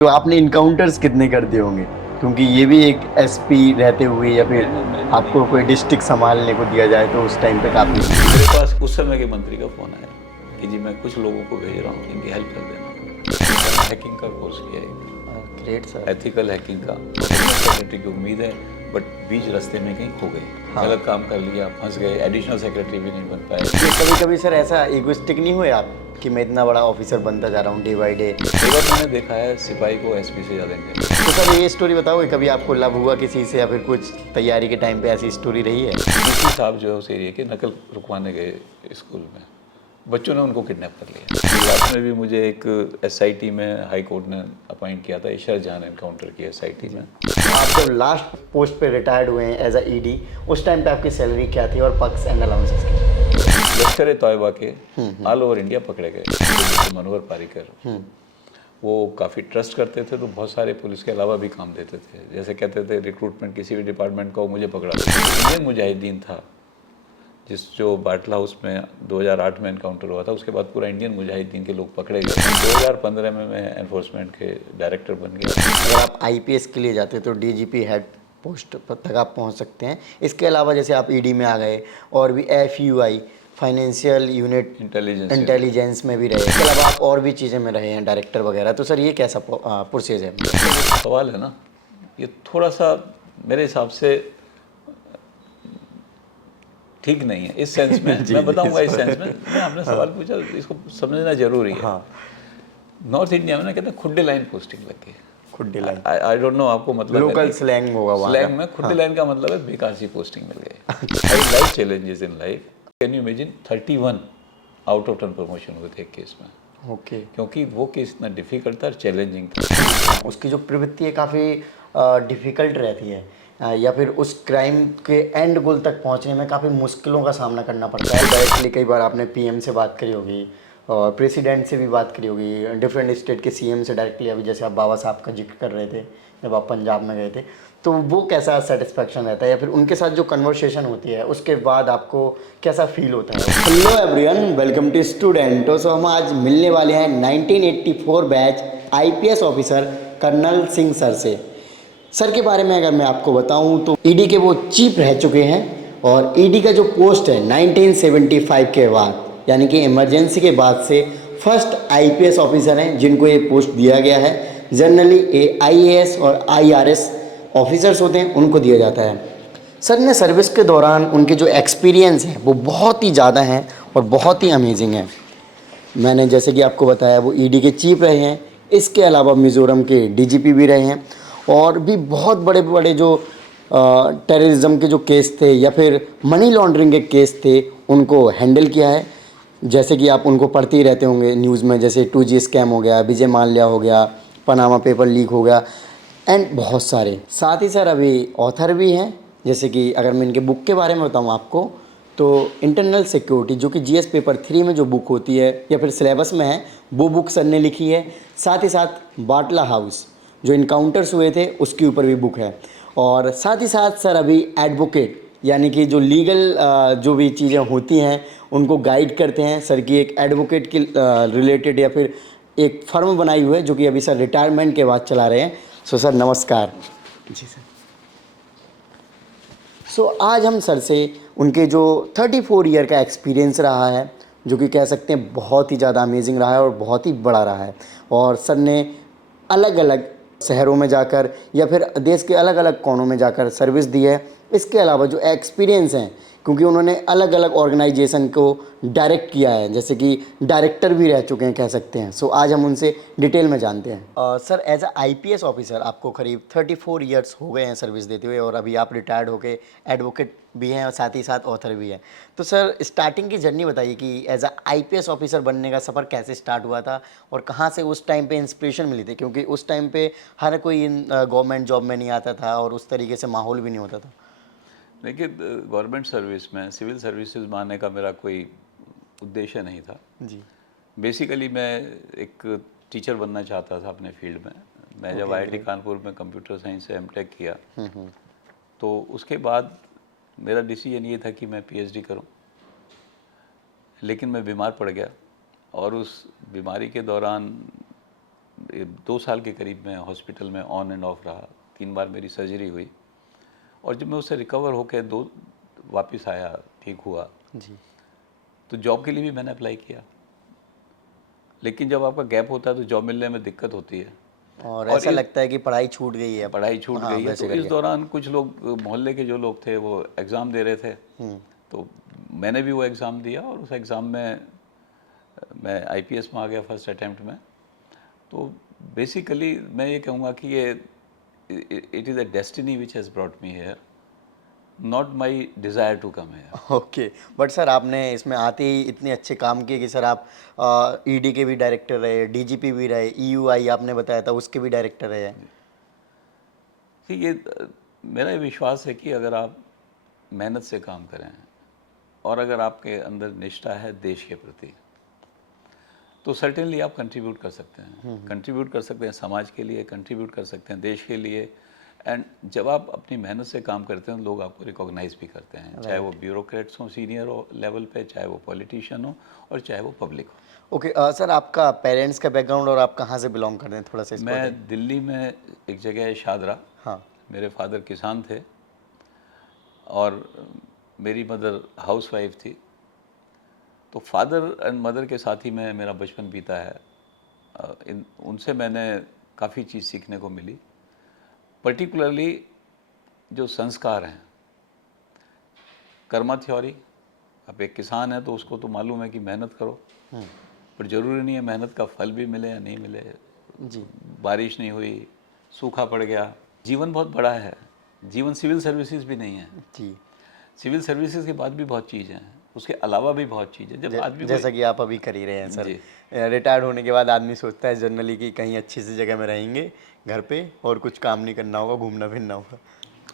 तो आपने इनकाउंटर्स कितने कर दिए होंगे? क्योंकि ये भी एक एसपी रहते हुए या फिर मैंने आपको कोई डिस्ट्रिक्ट संभालने को दिया जाए तो उस टाइम पे काफ़ी। मेरे पास उस समय के मंत्री का फ़ोन आया कि जी मैं कुछ लोगों को भेज रहा हूँ, इनकी हेल्प कर देना। हैकिंग का कोर्स किया है, ग्रेट सर। एथिकल हैकिंग का। सेक्रेटरी की उम्मीद है, बट बीच रास्ते में कहीं खो गई, हाँ। गलत काम कर लिया, फंस गए, एडिशनल सेक्रेटरी भी नहीं बन पाए। कभी कभी सर ऐसा इगोइस्टिक नहीं हुए आप कि मैं इतना बड़ा ऑफिसर बनता जा रहा हूँ डे बाई डे? कई बार मैंने देखा है सिपाही को एसपी से ज़्यादा इंटेलिजेंट। तो सर ये स्टोरी बताओगे, कभी आपको लव हुआ किसी से या फिर कुछ तैयारी के टाइम पे ऐसी स्टोरी रही है? डीसी साहब जो है उस एरिया के नकल रुकवाने गए स्कूल में, बच्चों ने उनको किडनैप कर लिया। गुजरात में भी मुझे एक एसआईटी में हाई कोर्ट ने अपॉइंट किया था, इशरत जहां एनकाउंटर की एसआईटी में। आप जब लास्ट पोस्ट पे रिटायर्ड हुए हैं एज अ ईडी, उस टाइम पे आपकी सैलरी क्या थी और पर्क्स एंड अलाउंसेस क्या? लश्कर ए तोयबा के ऑल ओवर इंडिया पकड़े गए, जैसे मनोहर पारिकर। वो काफ़ी ट्रस्ट करते थे, तो बहुत सारे पुलिस के अलावा भी काम देते थे। जैसे कहते थे रिक्रूटमेंट किसी भी डिपार्टमेंट का, वो मुझे पकड़ा देते थे। इंडियन मुजाहिदीन था, जो बाटला हाउस में 2008 में एनकाउंटर हुआ था, उसके बाद पूरा इंडियन मुजाहिदीन के लोग पकड़े गए। 2015 में मैं एनफोर्समेंट के डायरेक्टर बन गया। अगर आप आईपीएस के लिए जाते तो डीजीपी हेड पोस्ट पर तक आप पहुंच सकते हैं। इसके अलावा जैसे आप ईडी में आ गए और भी एफयूआई फाइनेंशियल यूनिट इंटेलिजेंस में भी रहे, इसके अलावा आप और भी चीज़ें में रहे हैं, डायरेक्टर वगैरह। तो सर ये कैसा प्रोसेस है? सवाल है ना, ये थोड़ा सा मेरे हिसाब से ठीक नहीं है इस सेंस में। जी मैं जी बताऊंगा इस सेंस में। मैं आपने सवाल पूछा, इसको समझना जरूरी है। हाँ। नॉर्थ इंडिया में ना कहते हैं खुड्डे लाइन पोस्टिंग लग गई। खुड्डी लाइन आई डोंट नो आपको मतलब है लोकल नहीं। स्लैंग होगा वहाँ का। स्लैंग में खुड्डे लाइन का मतलब है बेकार सी पोस्टिंग मिल गई। I life challenges in life. Can you imagine 31 out of 10 promotion हुए थे एक केस में, ओके। क्योंकि वो केस इतना डिफिकल्ट था और चैलेंजिंग था। उसकी जो प्रवृत्ति है काफ़ी डिफ़िकल्ट रहती है, या फिर उस क्राइम के एंड गोल तक पहुंचने में काफ़ी मुश्किलों का सामना करना पड़ता है। डायरेक्टली कई बार आपने पीएम से बात करी होगी और प्रेसिडेंट से भी बात करी होगी, डिफरेंट स्टेट के सीएम से डायरेक्टली। अभी जैसे आप बाबा साहब का जिक्र कर रहे थे जब आप पंजाब में गए थे, तो वो कैसा सेटिस्फैक्शन रहता है या फिर उनके साथ जो कन्वर्सेशन होती है उसके बाद आपको कैसा फील होता है? Hello everyone, welcome to student. तो हम आज मिलने वाले हैं 1984 batch IPS officer Karnal Singh sir से। सर के बारे में अगर मैं आपको बताऊं तो ईडी के वो चीफ रह चुके हैं और ईडी का जो पोस्ट है 1975 के बाद, यानी कि इमरजेंसी के बाद से फर्स्ट आईपीएस ऑफिसर हैं जिनको ये पोस्ट दिया गया है। जनरली आईएएस और आईआरएस ऑफिसर्स होते हैं उनको दिया जाता है। सर ने सर्विस के दौरान उनके जो एक्सपीरियंस हैं वो बहुत ही ज़्यादा हैं और बहुत ही अमेजिंग हैं। मैंने जैसे कि आपको बताया वो ईडी के चीफ रहे हैं, इसके अलावा मिज़ोरम के डीजीपी भी रहे हैं और भी बहुत बड़े बड़े जो टेररिज्म के जो केस थे या फिर मनी लॉन्ड्रिंग के केस थे उनको हैंडल किया है। जैसे कि आप उनको पढ़ते ही रहते होंगे न्यूज़ में, जैसे 2G स्कैम हो गया, विजय माल्या हो गया, पनामा पेपर लीक हो गया एंड बहुत सारे। साथ ही सर अभी ऑथर भी हैं। जैसे कि अगर मैं इनके बुक के बारे में बताऊँ आपको तो इंटरनल सिक्योरिटी जो कि जीएस पेपर 3 में जो बुक होती है या फिर सिलेबस में है वो बुक सर ने लिखी है। साथ ही साथ बाटला हाउस जो इनकाउंटर्स हुए थे उसके ऊपर भी बुक है। और साथ ही साथ सर अभी एडवोकेट यानी कि जो लीगल जो भी चीज़ें होती हैं उनको गाइड करते हैं। सर की एक एडवोकेट के रिलेटेड या फिर एक फर्म बनाई हुई है जो कि अभी सर रिटायरमेंट के बाद चला रहे हैं। सो सर नमस्कार। जी सर। सो आज हम सर से उनके जो 34 ईयर का एक्सपीरियंस रहा है, जो कि कह सकते हैं बहुत ही ज़्यादा अमेजिंग रहा है और बहुत ही बड़ा रहा है, और सर ने अलग अलग शहरों में जाकर या फिर देश के अलग अलग कोनों में जाकर सर्विस दी है। इसके अलावा जो एक्सपीरियंस हैं, क्योंकि उन्होंने अलग अलग ऑर्गेनाइजेशन को डायरेक्ट किया है, जैसे कि डायरेक्टर भी रह चुके हैं कह सकते हैं। सो आज हम उनसे डिटेल में जानते हैं। Sir as a IPS officer आपको करीब 34 ईयर्स हो गए हैं सर्विस देते हुए और अभी आप रिटायर्ड होके एडवोकेट भी हैं और साथ ही साथ ऑथर भी हैं। तो सर स्टार्टिंग की जर्नी बताइए कि एज अ आईपीएस ऑफिसर बनने का सफ़र कैसे स्टार्ट हुआ था और कहाँ से उस टाइम पे इंस्पिरेशन मिली थी, क्योंकि उस टाइम पे हर कोई गवर्नमेंट जॉब में नहीं आता था और उस तरीके से माहौल भी नहीं होता था। देखिए, गवर्नमेंट सर्विस में सिविल सर्विसेज में आने का मेरा कोई उद्देश्य नहीं था। जी। बेसिकली मैं एक टीचर बनना चाहता था अपने फील्ड में। मैं जब आईआईटी कानपुर में कंप्यूटर साइंस से एमटेक किया, तो उसके बाद मेरा डिसीजन ये था कि मैं पीएचडी करूं, लेकिन मैं बीमार पड़ गया और उस बीमारी के दौरान 2 साल के करीब मैं हॉस्पिटल में ऑन एंड ऑफ रहा, 3 बार मेरी सर्जरी हुई, और जब मैं उससे रिकवर होकर वापस आया, ठीक हुआ, जी। तो जॉब के लिए भी मैंने अप्लाई किया। लेकिन जब आपका गैप होता है तो जॉब मिलने में दिक्कत होती है, और और ऐसा लगता है कि पढ़ाई छूट गई है। पढ़ाई छूट हाँ, गई है। वैसे तो इस करके। दौरान कुछ लोग मोहल्ले के जो लोग थे वो एग्ज़ाम दे रहे थे, तो मैंने भी वो एग्ज़ाम दिया, और उस एग्ज़ाम में मैं आईपीएस में आ गया फर्स्ट अटैम्प्ट में। तो बेसिकली मैं ये कहूँगा कि ये it is a destiny which has brought me here, not my desire to come here. Okay, but sir आपने इसमें आते ही इतने अच्छे काम किए कि सर आप ईडी के भी डायरेक्टर रहे, डीजीपी भी रहे, ईयूआई आपने बताया था उसके भी डायरेक्टर रहे। कि ये मेरा विश्वास है कि अगर आप मेहनत से काम करें और अगर आपके अंदर निष्ठा है देश के प्रति, तो सर्टेनली आप कंट्रीब्यूट कर सकते हैं, कंट्रीब्यूट कर सकते हैं समाज के लिए, कंट्रीब्यूट कर सकते हैं देश के लिए। एंड जब आप अपनी मेहनत से काम करते हैं लोग आपको रिकॉग्नाइज भी करते हैं, चाहे वो ब्यूरोक्रेट्स हों सीनियर लेवल पे, चाहे वो पॉलिटिशियन हो, और चाहे वो पब्लिक हो। ओके, सर आपका पेरेंट्स का बैकग्राउंड और आप कहाँ से बिलोंग करते हैं, थोड़ा सा इसको बताइए। मैं दिल्ली में एक जगह है शादरा, हाँ। मेरे फादर किसान थे और मेरी मदर हाउसवाइफ थी। तो फादर एंड मदर के साथ ही मैं मेरा बचपन बीता है। उनसे मैंने काफ़ी चीज़ सीखने को मिली, पर्टिकुलरली जो संस्कार हैं, कर्मा थ्योरी। अब एक किसान है तो उसको तो मालूम है कि मेहनत करो, पर ज़रूरी नहीं है मेहनत का फल भी मिले या नहीं मिले। जी। बारिश नहीं हुई, सूखा पड़ गया, जीवन बहुत बड़ा है, जीवन सिविल सर्विसेज भी नहीं है। जी। सिविल सर्विसेज के बाद भी बहुत चीज़ें हैं, उसके अलावा भी बहुत चीज़ें। जब आदमी जैसा कि आप अभी कर ही रहे हैं सर, जी। रिटायर्ड होने के बाद आदमी सोचता है जनरली कि कहीं अच्छी सी जगह में रहेंगे घर पे और कुछ काम नहीं करना होगा, घूमना फिरना होगा।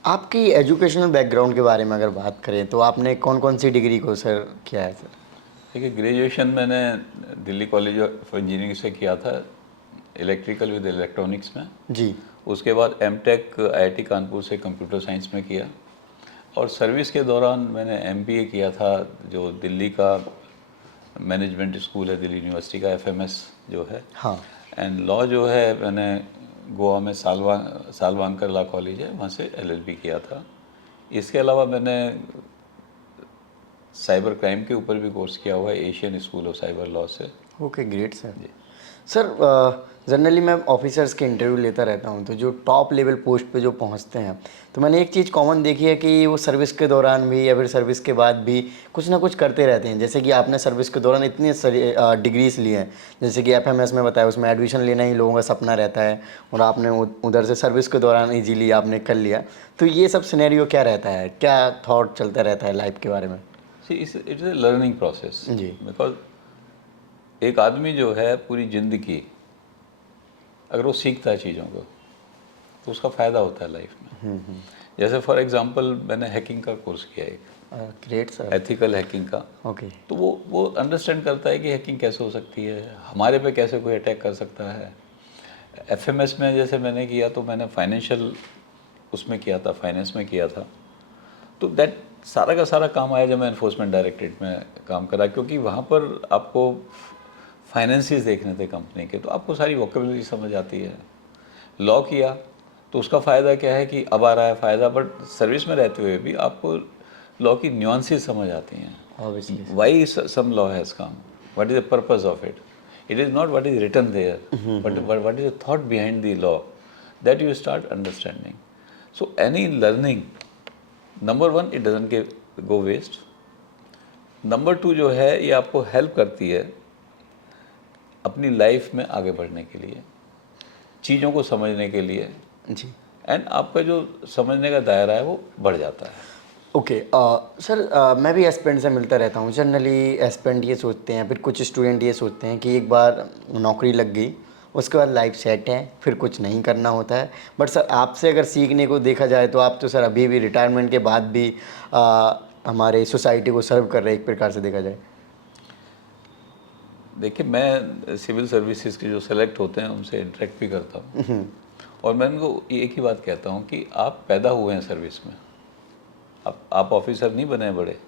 आपकी एजुकेशनल बैकग्राउंड के बारे में अगर बात करें तो आपने कौन कौन सी डिग्री को सर किया है सर? देखिए, ग्रेजुएशन मैंने दिल्ली कॉलेज ऑफ इंजीनियरिंग से किया था, इलेक्ट्रिकल विद इलेक्ट्रॉनिक्स में। जी। उसके बाद एमटेक आईआईटी कानपुर से कंप्यूटर साइंस में किया, और सर्विस के दौरान मैंने एमबीए किया था, जो दिल्ली का मैनेजमेंट स्कूल है, दिल्ली यूनिवर्सिटी का एफएमएस जो है। हाँ। एंड लॉ जो है मैंने गोवा में सालवांकर लॉ कॉलेज है, वहाँ से एलएलबी किया था। इसके अलावा मैंने साइबर क्राइम के ऊपर भी कोर्स किया हुआ है Asian school of cyber law से। Okay, great sir. जी। सर जनरली मैं ऑफिसर्स के इंटरव्यू लेता रहता हूँ, तो जो टॉप लेवल पोस्ट पे जो पहुँचते हैं, तो मैंने एक चीज़ कॉमन देखी है कि वो सर्विस के दौरान भी या फिर सर्विस के बाद भी कुछ ना कुछ करते रहते हैं। जैसे कि आपने सर्विस के दौरान इतनी डिग्रीज ली हैं, जैसे कि एफएमएस में बताया, उसमें एडमिशन लेना ही लोगों का सपना रहता है, और आपने उधर से सर्विस के दौरान ईजीली आपने कर लिया। तो ये सब सिनेरियो क्या रहता है, क्या थॉट चलता रहता है लाइफ के बारे में? See it is a learning process. जी। बिकॉज एक आदमी जो है पूरी ज़िंदगी अगर वो सीखता है चीज़ों को तो उसका फ़ायदा होता है लाइफ में। जैसे फॉर एग्जांपल मैंने हैकिंग का कोर्स किया, एक ग्रेट सर। एथिकल हैकिंग का। ओके। तो वो अंडरस्टैंड करता है कि हैकिंग कैसे हो सकती है, हमारे पे कैसे कोई अटैक कर सकता है। एफएमएस में जैसे मैंने किया तो मैंने फाइनेंशियल उसमें किया था, फाइनेंस में किया था। तो दैट सारा का सारा काम आया जब मैं एनफोर्समेंट डायरेक्टरेट में काम करा, क्योंकि वहाँ पर आपको फाइनेंसिस देखने थे कंपनी के, तो आपको सारी वोकेबलरी समझ आती है। लॉ किया तो उसका फ़ायदा क्या है कि अब आ रहा है फ़ायदा, बट सर्विस में रहते हुए भी आपको लॉ की न्यूआंसेस समझ आती हैं। Obviously. Why some law has come, what is the purpose of it. It is not what is written there, but what is the thought behind the law, that you start understanding. So any learning, number one, it doesn't go waste. Number two जो है ये आपको help करती है अपनी life में आगे बढ़ने के लिए, चीज़ों को समझने के लिए। जी। एंड आपका जो समझने का दायरा है वो बढ़ जाता है। ओके, सर मैं भी एस्पिरेंट से मिलता रहता हूँ। जनरली एस्पिरेंट ये सोचते हैं, फिर कुछ स्टूडेंट ये सोचते हैं कि एक बार नौकरी लग गई उसके बाद लाइफ सेट है, फिर कुछ नहीं करना होता है। बट सर आपसे अगर सीखने को देखा जाए तो आप तो सर अभी भी रिटायरमेंट के बाद भी हमारे सोसाइटी को सर्व कर रहे हैं एक प्रकार से देखा जाए। देखिए, मैं सिविल सर्विसेज के जो सेलेक्ट होते हैं उनसे इंटरेक्ट भी करता हूँ, और मैं उनको एक ही बात कहता हूँ कि आप पैदा हुए हैं सर्विस में, आप ऑफिसर नहीं बने बड़े,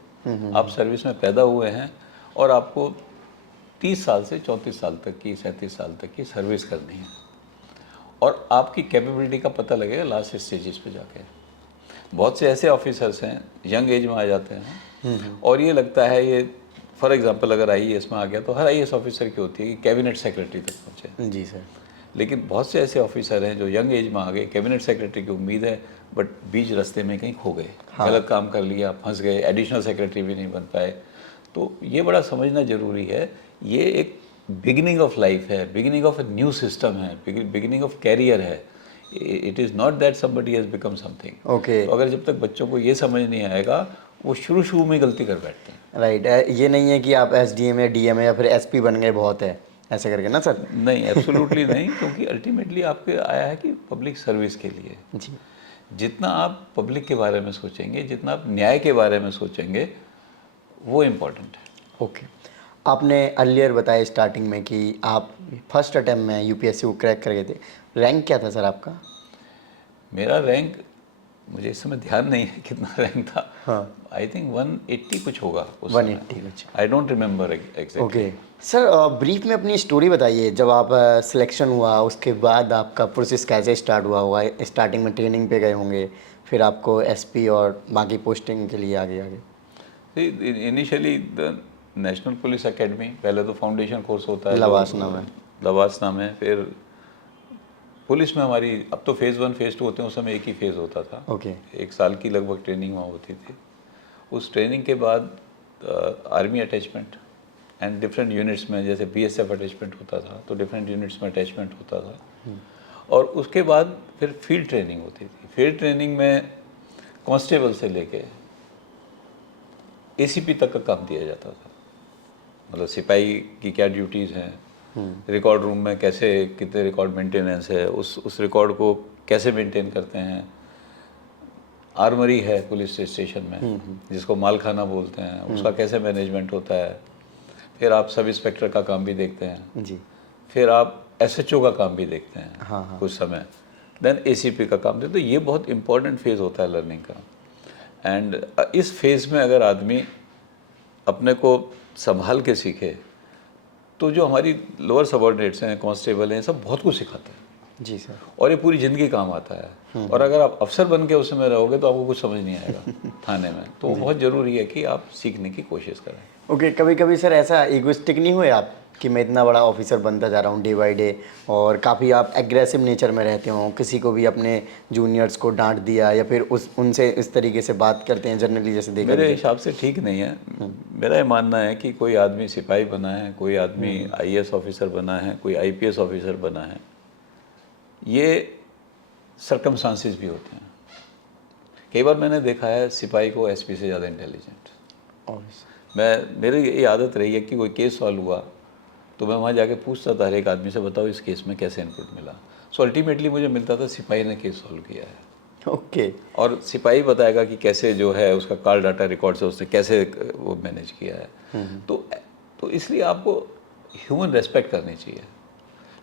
आप सर्विस में पैदा हुए हैं, और आपको 30 साल से 34 साल तक की, 37 साल तक की सर्विस करनी है। और आपकी कैपेबिलिटी का पता लगेगा लास्ट स्टेजेस पे जाके। बहुत से ऐसे ऑफिसर्स हैं यंग एज में आ जाते हैं और ये लगता है ये, फॉर एग्जांपल अगर आईएएस में आ गया तो हर आईएएस ऑफिसर की होती है कि कैबिनेट सेक्रेटरी तक पहुँचे। जी सर। लेकिन बहुत से ऐसे ऑफिसर हैं जो यंग एज में आ गए, कैबिनेट सेक्रेटरी की उम्मीद है बट बीच रास्ते में कहीं खो गए, गलत काम कर लिया, फंस गए, एडिशनल सेक्रेटरी भी नहीं बन पाए। तो ये बड़ा समझना ज़रूरी है, ये एक बिगिनिंग ऑफ लाइफ है, beginning of a new system है, बिगिनिंग ऑफ कैरियर है। It is not that somebody has become something. Okay. तो अगर जब तक बच्चों को ये समझ नहीं आएगा, वो शुरू में गलती कर बैठते हैं। राइट, ये नहीं है कि आप एसडीएम या डीएम या फिर एसपी बन गए बहुत है, ऐसे करके ना सर? नहीं, एब्सोल्युटली नहीं, क्योंकि अल्टीमेटली आपके आया है कि पब्लिक सर्विस के लिए। जी। जितना आप पब्लिक के बारे में सोचेंगे, जितना आप न्याय के बारे में सोचेंगे, वो इम्पोर्टेंट है। ओके। आपने अर्लियर बताया स्टार्टिंग में कि आप फर्स्ट अटेम्प्ट में यूपीएससी को क्रैक कर गए थे। रैंक क्या था सर आपका? मेरा रैंक, मुझे इस समय ध्यान नहीं है कितना रैंक था। हाँ। आई थिंक 180 कुछ होगा उस 180 कुछ। I don't remember exactly. Okay sir, brief में अपनी स्टोरी बताइए। जब आप सिलेक्शन हुआ उसके बाद आपका प्रोसेस कैसे स्टार्ट हुआ होगा? स्टार्टिंग में ट्रेनिंग पे गए होंगे, फिर आपको एसपी और बाकी पोस्टिंग के लिए आगे initially the national police academy, पहले तो फाउंडेशन कोर्स होता है लवासना में। लवासना में, फिर पुलिस में हमारी, अब तो फेज़ 1 फेज़ 2 होते हैं, उस समय एक ही फेज़ होता था। ओके। 1 साल की लगभग ट्रेनिंग वहाँ होती थी। उस ट्रेनिंग के बाद army attachment and different units में, जैसे बीएसएफ अटैचमेंट होता था तो डिफरेंट यूनिट्स में अटैचमेंट होता था। और उसके बाद फिर फील्ड ट्रेनिंग होती थी। फील्ड ट्रेनिंग में कांस्टेबल से लेके एसीपी तक का काम दिया जाता था। मतलब सिपाही की क्या ड्यूटीज़ हैं, रिकॉर्ड रूम में कैसे, कितने रिकॉर्ड मेंटेनेंस है, उस रिकॉर्ड को कैसे मेंटेन करते हैं। आर्मरी है पुलिस स्टेशन में जिसको मालखाना बोलते हैं, उसका कैसे मैनेजमेंट होता है। फिर आप सब इंस्पेक्टर का काम भी देखते हैं जी। फिर आप एसएचओ का काम भी देखते हैं हाँ। कुछ समय, देन एसीपी का काम देखते हैं। तो ये बहुत इंपॉर्टेंट फेज़ होता है लर्निंग का। एंड इस फेज़ में अगर आदमी अपने को संभाल के सीखे तो जो हमारी लोअर सबऑर्डिनेट्स हैं, कांस्टेबल हैं, सब बहुत कुछ सिखाते हैं। जी सर। और ये पूरी ज़िंदगी काम आता है। और अगर आप अफसर बन के उस समय रहोगे तो आपको कुछ समझ नहीं आएगा थाने में। तो बहुत ज़रूरी है कि आप सीखने की कोशिश करें। ओके। कभी कभी सर ऐसा ईगोइस्टिक नहीं हुए आप कि मैं इतना बड़ा ऑफिसर बनता जा रहा हूँ डे बाय डे, और काफ़ी आप एग्रेसिव नेचर में रहते हो, किसी को भी अपने जूनियर्स को डांट दिया या फिर उनसे इस तरीके से बात करते हैं जनरली, जैसे देखा मेरे हिसाब से ठीक नहीं है। मेरा ये मानना है कि कोई आदमी सिपाही बना है, कोई आदमी आईएएस ऑफिसर बना है, कोई आईपीएस ऑफिसर बना है, ये सर्कमस्टांसेस भी होते हैं। कई बार मैंने देखा है सिपाही को एसपी से ज़्यादा इंटेलिजेंट। मेरी ये आदत रही है कि कोई केस सॉल्व हुआ तो मैं वहाँ जाके पूछता था हर एक आदमी से, बताओ इस केस में कैसे इनपुट मिला। सो अल्टीमेटली मुझे मिलता था सिपाही ने केस सॉल्व किया है। ओके। और सिपाही बताएगा कि कैसे जो है उसका कॉल डाटा रिकॉर्ड से उसने कैसे वो मैनेज किया है। तो इसलिए आपको ह्यूमन रेस्पेक्ट करनी चाहिए,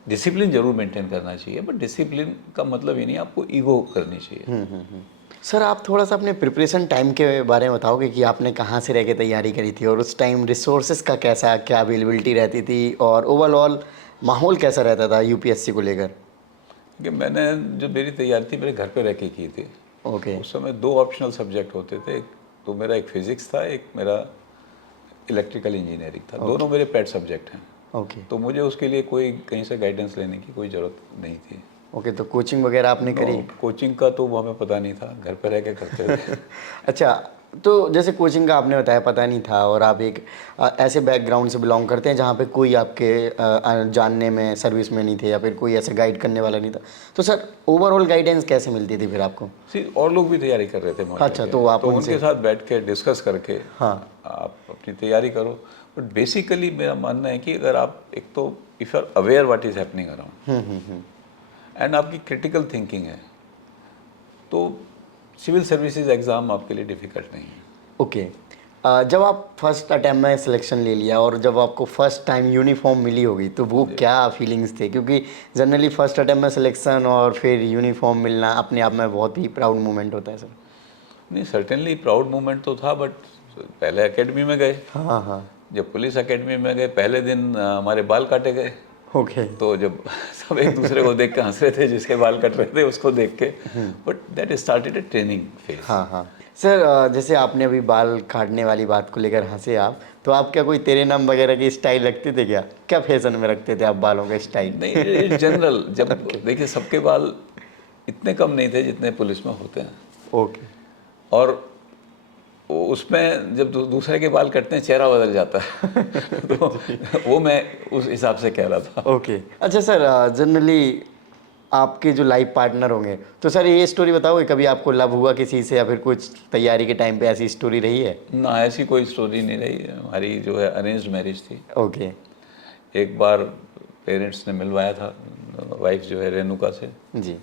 डिसिप्लिन जरूर मेंटेन करना चाहिए, बट डिसिप्लिन का मतलब ये नहीं आपको ईगो करनी चाहिए। सर आप थोड़ा सा अपने प्रिपरेशन टाइम के बारे में बताओगे कि आपने कहाँ से रह के तैयारी करी थी, और उस टाइम रिसोर्सेज का क्या अवेलेबिलिटी रहती थी, और ओवरऑल माहौल कैसा रहता था यूपीएससी को लेकर? कि मैंने जो मेरी तैयारी थी मेरे घर पे रह के की थी। ओके। उस समय 2 ऑप्शनल सब्जेक्ट होते थे, तो मेरा एक फिज़िक्स था, एक मेरा इलेक्ट्रिकल इंजीनियरिंग था। दोनों मेरे पेट सब्जेक्ट हैं। ओके। तो मुझे उसके लिए कोई कहीं से गाइडेंस लेने की कोई ज़रूरत नहीं थी। ओके, तो कोचिंग वगैरह आपने करी? कोचिंग का तो हमें पता नहीं था, घर पर रह के करते थे। अच्छा, तो जैसे कोचिंग का आपने बताया पता नहीं था, और आप एक ऐसे बैकग्राउंड से बिलोंग करते हैं जहाँ पे कोई आपके जानने में सर्विस में नहीं थे, या फिर कोई ऐसे गाइड करने वाला नहीं था, तो सर ओवरऑल गाइडेंस कैसे मिलती थी फिर आपको? और लोग भी तैयारी कर रहे थे मौके अच्छा, पे। तो आप उनके साथ बैठ के डिस्कस करके हाँ आप अपनी तैयारी करो। बट बेसिकली मेरा मानना है कि अगर आप एक तो if you are aware what is happening around and आपकी क्रिटिकल थिंकिंग है, तो सिविल सर्विसेज एग्ज़ाम आपके लिए डिफ़िकल्ट नहीं है। ओके। जब आप फर्स्ट अटैम्प्ट में सिलेक्शन ले लिया और जब आपको फर्स्ट टाइम यूनिफॉर्म मिली होगी, तो वो क्या फीलिंग्स थे? क्योंकि जनरली फर्स्ट अटैम्प्ट में सिलेक्शन और फिर यूनिफॉर्म मिलना अपने आप में बहुत ही प्राउड मोमेंट होता है सर। नहीं, सर्टेनली प्राउड मोमेंट तो था, बट पहले एकेडमी में गए। हाँ हाँ। जब पुलिस एकेडमी में गए पहले दिन हमारे बाल काटे गए। ओके। तो जब सब एक दूसरे को देख के हंस रहे थे, जिसके बाल कट रहे थे उसको देख के, but that started A training phase. हाँ हाँ सर, जैसे आपने अभी बाल काटने वाली बात को लेकर हंसे आप, तो आप क्या कोई तेरे नाम वगैरह की स्टाइल रखते थे क्या? क्या फैशन में रखते थे आप बालों का स्टाइल? नहीं, जनरल, जब देखिए सबके बाल इतने कम नहीं थे जितने पुलिस में होते हैं, ओके। और उसमें जब दूसरे के बाल कटते हैं चेहरा बदल जाता है तो वो मैं उस हिसाब से कह रहा था। ओके। अच्छा सर, जनरली आपके जो लाइफ पार्टनर होंगे, तो सर ये स्टोरी बताओगे, कभी आपको लव हुआ किसी से, या फिर कुछ तैयारी के टाइम पे ऐसी स्टोरी रही है? ना, ऐसी कोई स्टोरी नहीं रही। हमारी जो है अरेंज्ड मैरिज थी। ओके। एक बार पेरेंट्स ने मिलवाया था वाइफ जो है रेणुका से, जी।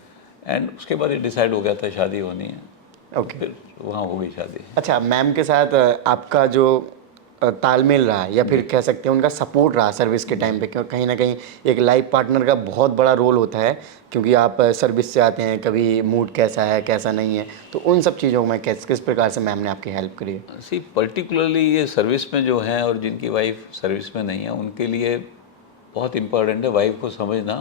एंड उसके बाद ये डिसाइड हो गया था शादी होनी है। ओके। फिर वहाँ हो गई शादी। अच्छा, मैम के साथ आपका जो तालमेल रहा, या फिर कह सकते हैं उनका सपोर्ट रहा सर्विस के टाइम पे, क्योंकि कहीं ना कहीं एक लाइफ पार्टनर का बहुत बड़ा रोल होता है, क्योंकि आप सर्विस से आते हैं, कभी मूड कैसा है कैसा नहीं है, तो उन सब चीज़ों में किस किस प्रकार से मैम ने आपकी हेल्प करी है? सी पर्टिकुलरली ये सर्विस में जो हैं और जिनकी वाइफ सर्विस में नहीं है उनके लिए बहुत इम्पोर्टेंट है वाइफ को समझना,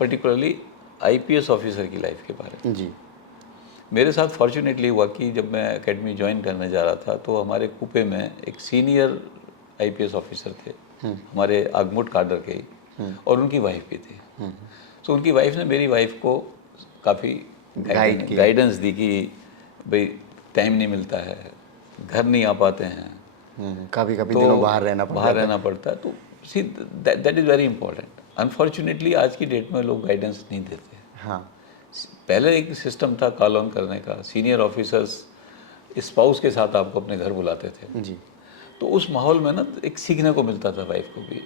पर्टिकुलरली आईपीएस ऑफिसर की लाइफ के बारे में। जी। मेरे साथ फॉर्चुनेटली हुआ कि जब मैं एकेडमी ज्वाइन करने जा रहा था तो हमारे कूपे में एक सीनियर आईपीएस ऑफिसर थे, हमारे आगमुट काडर के ही, और उनकी वाइफ भी थी। तो उनकी वाइफ ने मेरी वाइफ को काफ़ी गाइडेंस दी कि भाई टाइम नहीं मिलता है, घर नहीं आ पाते हैं, कभी कभी तो दिनों बाहर रहना पड़ता है। तो see that is very important. Unfortunately आज की डेट में लोग गाइडेंस नहीं देते। हाँ। पहले एक सिस्टम था कॉल ऑन करने का, सीनियर ऑफिसर्स स्पाउस के साथ आपको अपने घर बुलाते थे। जी। तो उस माहौल में ना एक सीखने को मिलता था वाइफ को भी।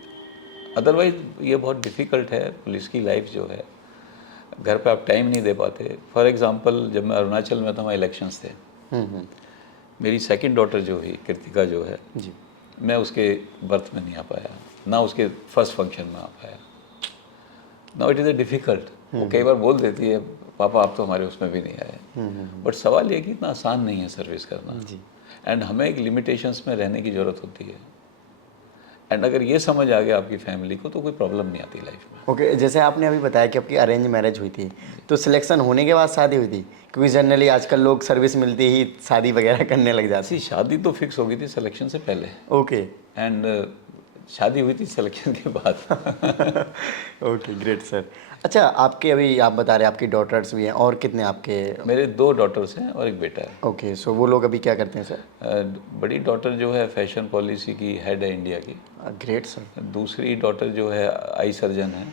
अदरवाइज ये बहुत डिफ़िकल्ट है, पुलिस की लाइफ जो है, घर पे आप टाइम नहीं दे पाते। फॉर एग्जांपल जब मैं अरुणाचल में था, वहाँ इलेक्शंस थे, मेरी सेकंड डॉटर जो हुई कृतिका जो है, जी। मैं उसके बर्थ में नहीं आ पाया, ना उसके फर्स्ट फंक्शन में आ पाया। Now it is A difficult. वो कई बार बोल देती है पापा आप तो हमारे उसमें भी नहीं आए, बट सवाल ये कि इतना आसान नहीं है सर्विस करना, जी। एंड हमें एक लिमिटेशंस में रहने की ज़रूरत होती है। एंड अगर ये समझ आ गया आपकी फैमिली को तो कोई प्रॉब्लम नहीं आती लाइफ में। ओके। जैसे आपने अभी बताया कि आपकी अरेंज मैरिज हुई थी, तो सिलेक्शन होने के बाद शादी हुई थी? क्योंकि जनरली आजकल लोग सर्विस मिलती ही शादी वगैरह करने लग जाते ऐसी शादी तो फिक्स हो गई थी सिलेक्शन से पहले, हैं। ओके। एंड शादी हुई थी सिलेक्शन के बाद। Okay, great sir. अच्छा, आपके अभी आप बता रहे हैं आपकी डॉटर्स भी हैं, और कितने आपके? मेरे 2 डॉटर्स हैं और एक बेटा है। ओके, सो वो लोग अभी क्या करते हैं सर? बड़ी डॉटर जो है फैशन पॉलिसी की हेड है इंडिया की, ग्रेट सर। दूसरी डॉटर जो है आई सर्जन है,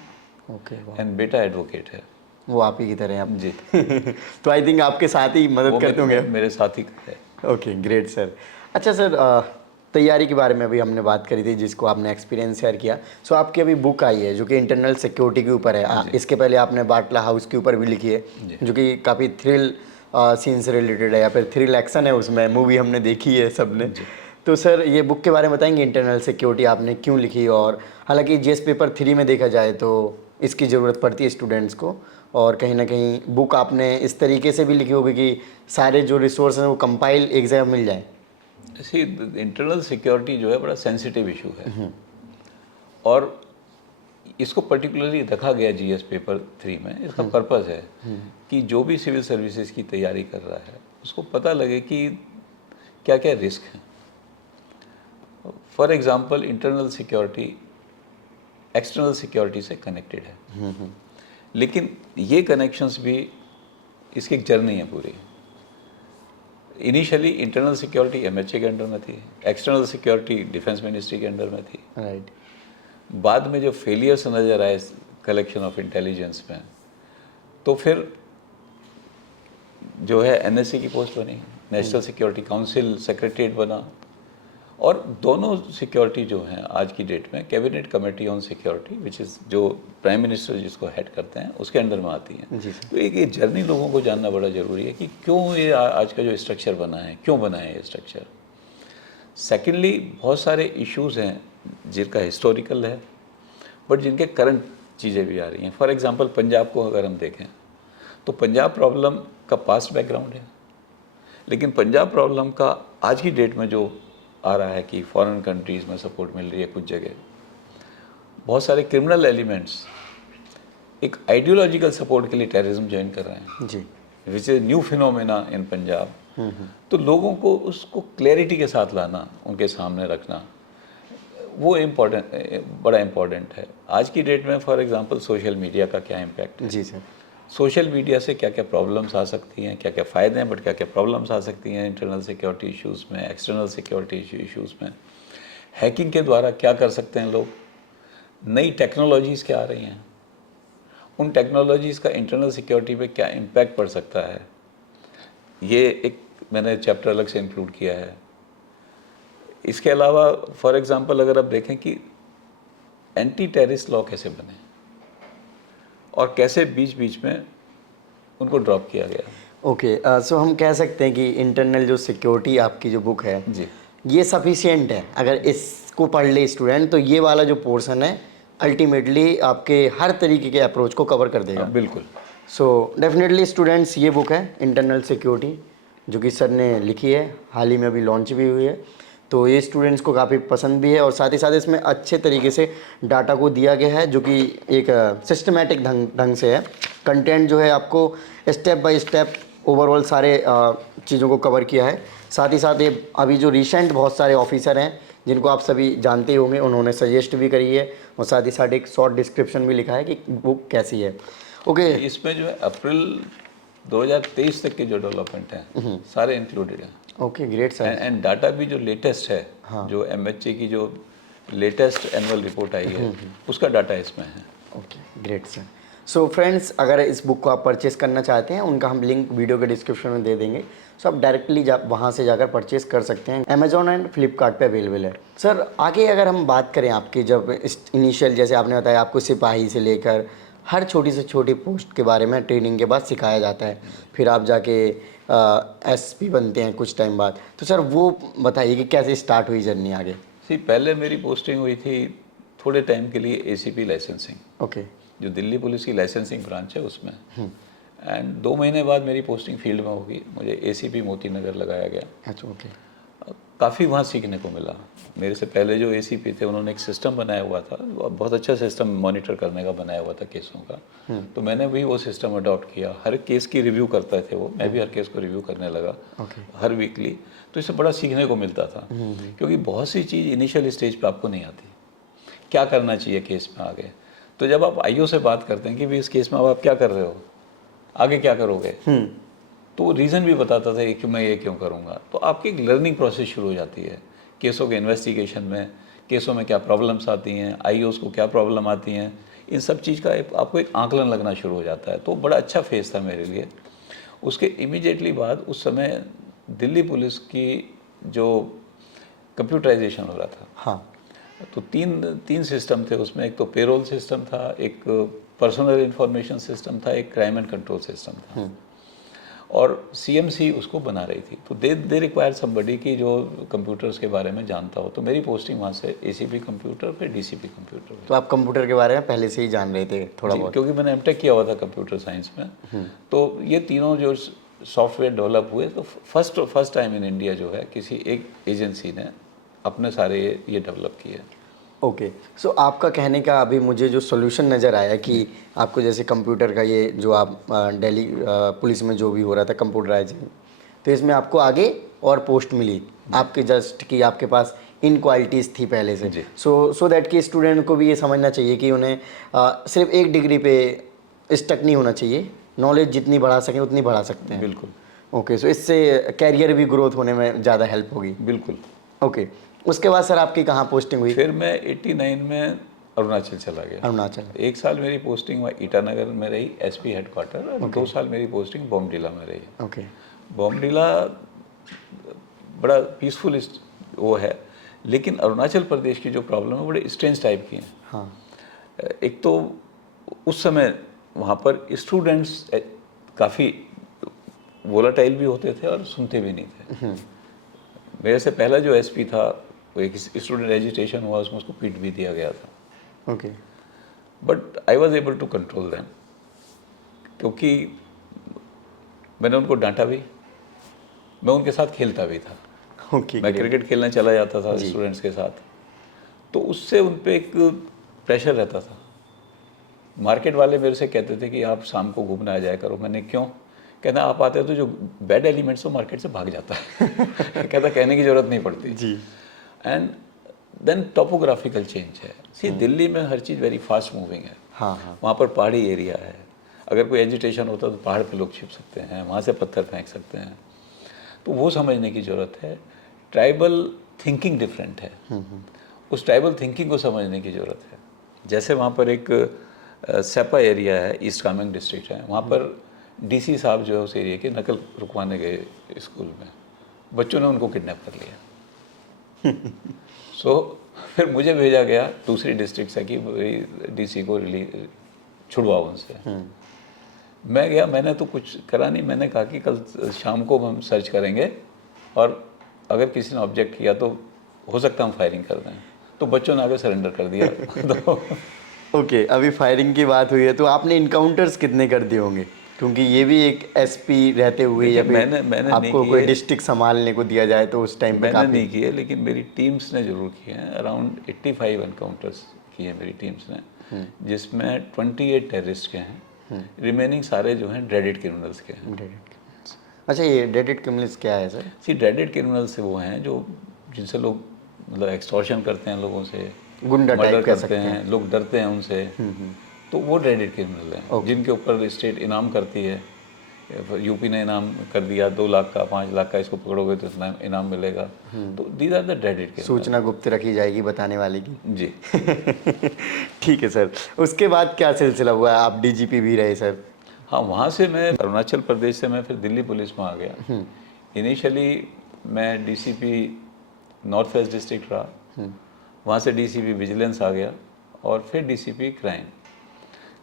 ओके। एंड बेटा एडवोकेट है। वो आप ही की तरह हैं आप? जी। तो आई थिंक आपके साथ ही मदद वो करते होंगे। मेरे साथ ही है। Okay, great sir. अच्छा सर, तैयारी के बारे में अभी हमने बात करी थी, जिसको आपने एक्सपीरियंस शेयर किया। सो आपकी अभी बुक आई है जो कि इंटरनल सिक्योरिटी के ऊपर है। इसके पहले आपने बाटला हाउस के ऊपर भी लिखी है, जो कि काफ़ी थ्रिल सीन से रिलेटेड है, या फिर थ्रिल एक्शन है उसमें, मूवी हमने देखी है सबने। तो सर ये बुक के बारे में बताएंगे, इंटरनल सिक्योरिटी आपने क्यों लिखी? और हालांकि जीएस पेपर 3 में देखा जाए तो इसकी ज़रूरत पड़ती है स्टूडेंट्स को, और कहीं ना कहीं बुक आपने इस तरीके से भी लिखी होगी कि सारे जो रिसोर्स हैं वो कंपाइल एक जगह मिल जाए। सी इंटरनल सिक्योरिटी जो है बड़ा सेंसिटिव इशू है, और इसको पर्टिकुलरली रखा गया जीएस पेपर 3 में। इसका पर्पस है कि जो भी सिविल सर्विसेज की तैयारी कर रहा है उसको पता लगे कि क्या क्या रिस्क हैं। For example internal security external security से कनेक्टेड है, लेकिन ये कनेक्शंस भी इसकी एक जर्नी है पूरी। इनिशियली इंटरनल सिक्योरिटी एमएचए के अंडर में थी, एक्सटर्नल सिक्योरिटी डिफेंस मिनिस्ट्री के अंडर में थी। राइट। बाद में जो फेलियर्स नज़र आए कलेक्शन ऑफ इंटेलिजेंस में, तो फिर जो है एनएससी की पोस्ट बनी, नेशनल सिक्योरिटी काउंसिल सेक्रेटरीट बना, और दोनों सिक्योरिटी जो हैं आज की डेट में cabinet committee on security, which is जो प्राइम मिनिस्टर जिसको हेड करते हैं उसके अंडर में आती हैं। जी सर। तो एक ये जर्नी लोगों को जानना बड़ा ज़रूरी है कि क्यों ये आज का जो स्ट्रक्चर बना है, क्यों बना है ये स्ट्रक्चर। सेकेंडली बहुत सारे इश्यूज़ हैं जिनका हिस्टोरिकल है, बट जिनके करंट चीज़ें भी आ रही हैं। फॉर एग्जांपल पंजाब को अगर हम देखें तो पंजाब प्रॉब्लम का पास्ट बैकग्राउंड है, लेकिन पंजाब प्रॉब्लम का आज की डेट में जो आ रहा है कि फॉरेन कंट्रीज़ में सपोर्ट मिल रही है कुछ जगह, बहुत सारे क्रिमिनल एलिमेंट्स एक आइडियोलॉजिकल सपोर्ट के लिए टेररिज्म ज्वाइन कर रहे हैं, जी। Which is new phenomena in Punjab. तो लोगों को उसको क्लैरिटी के साथ लाना, उनके सामने रखना, वो बड़ा इम्पोर्टेंट है। आज की डेट में फॉर एग्जांपल सोशल मीडिया का क्या इम्पैक्ट है, जी सर। सोशल मीडिया से क्या क्या प्रॉब्लम्स आ सकती हैं, क्या क्या फ़ायदे हैं, बट क्या क्या प्रॉब्लम्स आ सकती हैं इंटरनल सिक्योरिटी इश्यूज़ में, एक्सटर्नल सिक्योरिटी इश्यूज़ में। हैकिंग के द्वारा क्या कर सकते हैं लोग, नई टेक्नोलॉजीज़ क्या आ रही हैं, उन टेक्नोलॉजीज़ का इंटरनल सिक्योरिटी पे क्या इम्पैक्ट पड़ सकता है, ये एक मैंने चैप्टर अलग से इंक्लूड किया है। इसके अलावा फॉर एग्जांपल अगर आप देखें कि एंटी टेररिस्ट लॉ कैसे बने और कैसे बीच बीच में उनको ड्रॉप किया गया। ओके, सो हम कह सकते हैं कि इंटरनल जो सिक्योरिटी आपकी जो बुक है जी, ये सफिशिएंट है। अगर इसको पढ़ ले स्टूडेंट तो ये वाला जो पोर्शन है अल्टीमेटली आपके हर तरीके के अप्रोच को कवर कर देगा। बिल्कुल। सो डेफिनेटली स्टूडेंट्स, ये बुक है इंटरनल सिक्योरिटी जो कि सर ने लिखी है, हाल ही में अभी लॉन्च भी हुई है। तो ये स्टूडेंट्स को काफ़ी पसंद भी है और साथ ही साथ इसमें अच्छे तरीके से डाटा को दिया गया है जो कि एक सिस्टमेटिक ढंग से है। कंटेंट जो है आपको स्टेप बाय स्टेप ओवरऑल सारे चीज़ों को कवर किया है। साथ ही साथ ये अभी जो रिसेंट बहुत सारे ऑफिसर हैं जिनको आप सभी जानते ही होंगे, उन्होंने सजेस्ट भी करी है और साथ ही साथ एक शॉर्ट डिस्क्रिप्शन भी लिखा है कि बुक कैसी है। ओके, इसमें जो है अप्रैल 2023 तक के जो डेवलपमेंट हैं सारे इंक्लूडेड हैं। Okay, great sir. And data भी जो लेटेस्ट है, जो MHA की जो लेटेस्ट एनुअल रिपोर्ट आई है उसका डाटा इसमें है। Okay, great sir. So friends, अगर इस बुक को आप परचेस करना चाहते हैं, उनका हम लिंक वीडियो के डिस्क्रिप्शन में दे देंगे। सो आप डायरेक्टली वहाँ से जाकर परचेस कर सकते हैं। अमेजॉन एंड फ्लिपकार्ट पे अवेलेबल है। सर आगे अगर हम बात करें आपकी, जब इनिशियल जैसे आपने बताया आपको सिपाही से लेकर हर छोटी से छोटी पोस्ट के बारे में ट्रेनिंग के बाद सिखाया जाता है, फिर आप जाके SP बनते हैं कुछ टाइम बाद। तो सर वो बताइए कि कैसे स्टार्ट हुई जर्नी आगे। पहले मेरी पोस्टिंग हुई थी थोड़े टाइम के लिए ACP लाइसेंसिंग, ओके। जो दिल्ली पुलिस की लाइसेंसिंग ब्रांच है उसमें। एंड 2 महीने बाद मेरी पोस्टिंग फील्ड में होगी, मुझे ACP मोती नगर लगाया गया। अच्छा, ओके। काफ़ी वहाँ सीखने को मिला। मेरे से पहले जो ACP थे उन्होंने एक सिस्टम बनाया हुआ था, बहुत अच्छा सिस्टम मॉनिटर करने का बनाया हुआ था केसों का। तो मैंने भी वो सिस्टम अडॉप्ट किया। हर केस की रिव्यू करते थे वो, मैं भी हर केस को रिव्यू करने लगा हर वीकली। तो इससे बड़ा सीखने को मिलता था, क्योंकि बहुत सी चीज़ इनिशियल स्टेज पे आपको नहीं आती, क्या करना चाहिए केस में आगे। तो जब आप IO से बात करते हैं कि भाई इस केस में अब आप क्या कर रहे हो, आगे क्या करोगे, तो रीज़न भी बताता था कि मैं ये क्यों करूँगा। तो आपकी एक लर्निंग प्रोसेस शुरू हो जाती है केसों के इन्वेस्टिगेशन में, केसों में क्या प्रॉब्लम्स आती हैं, IOs को क्या प्रॉब्लम आती हैं, इन सब चीज़ का आपको एक आंकलन लगना शुरू हो जाता है। तो बड़ा अच्छा फेज़ था मेरे लिए। उसके इमीडिएटली बाद उस समय दिल्ली पुलिस की जो कंप्यूटराइजेशन हो रहा था, हाँ। तो तीन सिस्टम थे उसमें। एक तो पेरोल सिस्टम था, एक पर्सनल इंफॉर्मेशन सिस्टम था, एक क्राइम एंड कंट्रोल सिस्टम था, और CMC उसको बना रही थी। तो दे रिक्वायर समबडी की जो कंप्यूटर्स के बारे में जानता हो। तो मेरी पोस्टिंग वहाँ से ACP कंप्यूटर पे DCP कंप्यूटर पे। तो आप कंप्यूटर के बारे में पहले से ही जान रहे थे थोड़ा बहुत? क्योंकि मैंने MTech किया हुआ था कंप्यूटर साइंस में। तो ये तीनों जो सॉफ्टवेयर डेवलप हुए, तो फर्स्ट टाइम इन इंडिया जो है किसी एक एजेंसी ने अपने सारे ये डेवलप किए। ओके, सो आपका कहने का अभी मुझे जो सॉल्यूशन नज़र आया कि आपको जैसे कंप्यूटर का ये जो आप दिल्ली पुलिस में जो भी हो रहा था कंप्यूटराइजिंग, तो इसमें आपको आगे और पोस्ट मिली आपके जस्ट कि आपके पास इन क्वालिटीज़ थी पहले से। सो दैट कि स्टूडेंट को भी ये समझना चाहिए कि उन्हें सिर्फ एक डिग्री पे स्टक नहीं होना चाहिए, नॉलेज जितनी बढ़ा सकें उतनी बढ़ा सकते हैं। बिल्कुल। ओके, सो इससे कैरियर भी ग्रोथ होने में ज़्यादा हेल्प होगी। बिल्कुल। ओके, उसके बाद सर आपकी कहाँ पोस्टिंग हुई? फिर मैं 89 में अरुणाचल चला गया। अरुणाचल। 1 साल मेरी पोस्टिंग वहाँ ईटानगर में रही, SP हेडक्वार्टर, और 2 साल मेरी पोस्टिंग बॉम्बडिला में रही। ओके। बॉम्बडिला बड़ा पीसफुल वो है, लेकिन अरुणाचल प्रदेश की जो प्रॉब्लम है बड़े स्ट्रेंज टाइप की हैं। हाँ। एक तो उस समय वहाँ पर स्टूडेंट्स काफ़ी वोलाटाइल भी होते थे और सुनते भी नहीं थे। मेरे से पहला जो SP था, वो एक स्टूडेंट एजिटेशन हुआ, उसमें उसको पीट भी दिया गया था। Okay. But I was able to control them, क्योंकि मैंने उनको डांटा भी, मैं उनके साथ खेलता भी था। ओके, मैं क्रिकेट खेलने चला जाता था स्टूडेंट्स के साथ। तो उससे उन पे एक प्रेशर रहता था। मार्केट वाले मेरे से कहते थे कि आप शाम को घूमने आ जाया करो। मैंने क्यों? कहना आप आते हो तो जो बैड एलिमेंट्स हो मार्केट से भाग जाता है। कहता कहने की ज़रूरत नहीं पड़ती जी। एंड देन टोपोग्राफिकल चेंज है। सी दिल्ली में हर चीज़ वेरी फास्ट मूविंग है। हाँ हाँ। वहाँ पर पहाड़ी एरिया है, अगर कोई एजिटेशन होता है तो पहाड़ पे लोग छिप सकते हैं, वहाँ से पत्थर फेंक सकते हैं। तो वो समझने की ज़रूरत है। ट्राइबल थिंकिंग डिफरेंट है, उस ट्राइबल थिंकिंग को समझने की ज़रूरत है। जैसे वहाँ पर एक सेपा एरिया है, ईस्ट कामेंग डिस्ट्रिक्ट है, वहाँ पर डीसी साहब जो है उस एरिया के नकल रुकवाने गए स्कूल में, बच्चों ने उनको किडनैप कर लिया। सो फिर मुझे भेजा गया दूसरी डिस्ट्रिक्ट से कि डीसी को छुड़वाओ उनसे। मैं गया, मैंने तो कुछ करा नहीं। मैंने कहा कि कल शाम को हम सर्च करेंगे और अगर किसी ने ऑब्जेक्ट किया तो हो सकता है हम फायरिंग कर दें। तो बच्चों ने आगे सरेंडर कर दिया। तो ओके, अभी फायरिंग की बात हुई है तो आपने इनकाउंटर्स कितने कर दिए होंगे? क्योंकि ये भी एक एसपी रहते हुए या देखिए, फिर मैंने नहीं आपको कोई किए। डिस्ट्रिक्ट संभालने को दिया जाए तो उस टाइम पे मैंने काफ़ी। नहीं किए, लेकिन मेरी टीम्स ने ज़रूर किए हैं। अराउंड 85 एनकाउंटर्स किए मेरी टीम्स ने, जिसमें 28 टेररिस्ट के हैं, रिमेनिंग सारे जो हैं ड्रेडेड क्रिमिनल्स के हैं। अच्छा, ये डेटेड क्रिमिनल्स क्या है सर? सी ड्रेडेड क्रिमिनल्स वो हैं जो जिनसे लोग मतलब एक्सटॉर्शन करते हैं, लोगों से गुंडा मर्डर टाइप कह करते सकते हैं, लोग डरते हैं उनसे। तो वो ड्रेडेड क्रिमिनल हैं, जिनके ऊपर स्टेट इनाम करती है। यूपी ने इनाम कर दिया 2 लाख का, 5 लाख का, इसको पकड़ोगे तो इतना इनाम मिलेगा। तो these are the dreaded criminal. सूचना गुप्त रखी जाएगी बताने वाले की। जी। ठीक है सर। उसके बाद क्या सिलसिला हुआ? आप डीजीपी भी रहे सर। हाँ, वहाँ से मैं अरुणाचल प्रदेश से मैं फिर दिल्ली पुलिस में आ गया। इनिशियली मैं डीसीपी नॉर्थ वेस्ट डिस्ट्रिक्ट रहा, वहाँ से डीसीपी विजिलेंस आ गया और फिर डीसीपी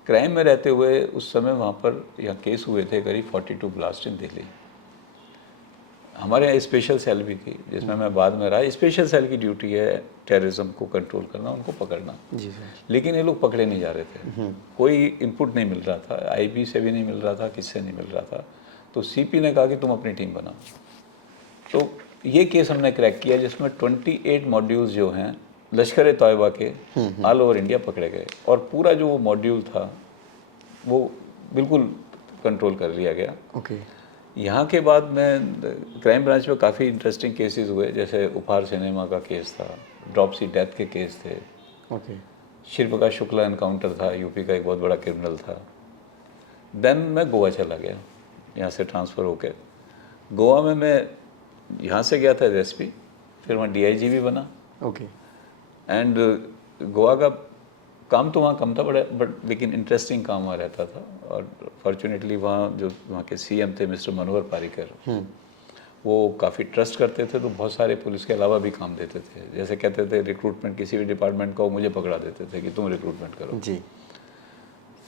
क्राइम में रहते हुए उस समय वहाँ पर यहाँ केस हुए थे करीब 42 ब्लास्ट इन दिल्ली। हमारे यहाँ स्पेशल सेल भी थी जिसमें मैं बाद में रहा। स्पेशल सेल की ड्यूटी है टेररिज्म को कंट्रोल करना, उनको पकड़ना। जी सर। लेकिन ये लोग पकड़े नहीं जा रहे थे, कोई इनपुट नहीं मिल रहा था, आईबी से भी नहीं मिल रहा था, किससे नहीं मिल रहा था। तो सीपी ने कहा कि तुम अपनी टीम बनाओ। तो ये केस हमने क्रैक किया जिसमें 28 मॉड्यूल्स जो हैं लश्कर ए तौयबा के ऑल ओवर इंडिया पकड़े गए और पूरा जो वो मॉड्यूल था वो बिल्कुल कंट्रोल कर लिया गया। ओके। यहाँ के बाद मैं क्राइम ब्रांच में काफ़ी इंटरेस्टिंग केसेस हुए, जैसे उपहार सिनेमा का केस था, ड्रॉपसी डेथ के केस थे, ओके। शिव प्रकाश शुक्ला एनकाउंटर था, यूपी का एक बहुत बड़ा क्रिमिनल था। देन मैं गोवा चला गया, यहाँ से ट्रांसफ़र होकर। गोवा में मैं यहाँ से गया था एसपी, फिर वहाँ डीआईजी भी बना। ओके। एंड गोवा का काम तो वहाँ कम था बट लेकिन इंटरेस्टिंग काम वहाँ रहता था। और फॉर्चुनेटली वहाँ के सीएम थे मिस्टर मनोहर पारिकर, वो काफ़ी ट्रस्ट करते थे, तो बहुत सारे पुलिस के अलावा भी काम देते थे। जैसे कहते थे रिक्रूटमेंट किसी भी डिपार्टमेंट का हो, मुझे पकड़ा देते थे कि तुम रिक्रूटमेंट करो। जी।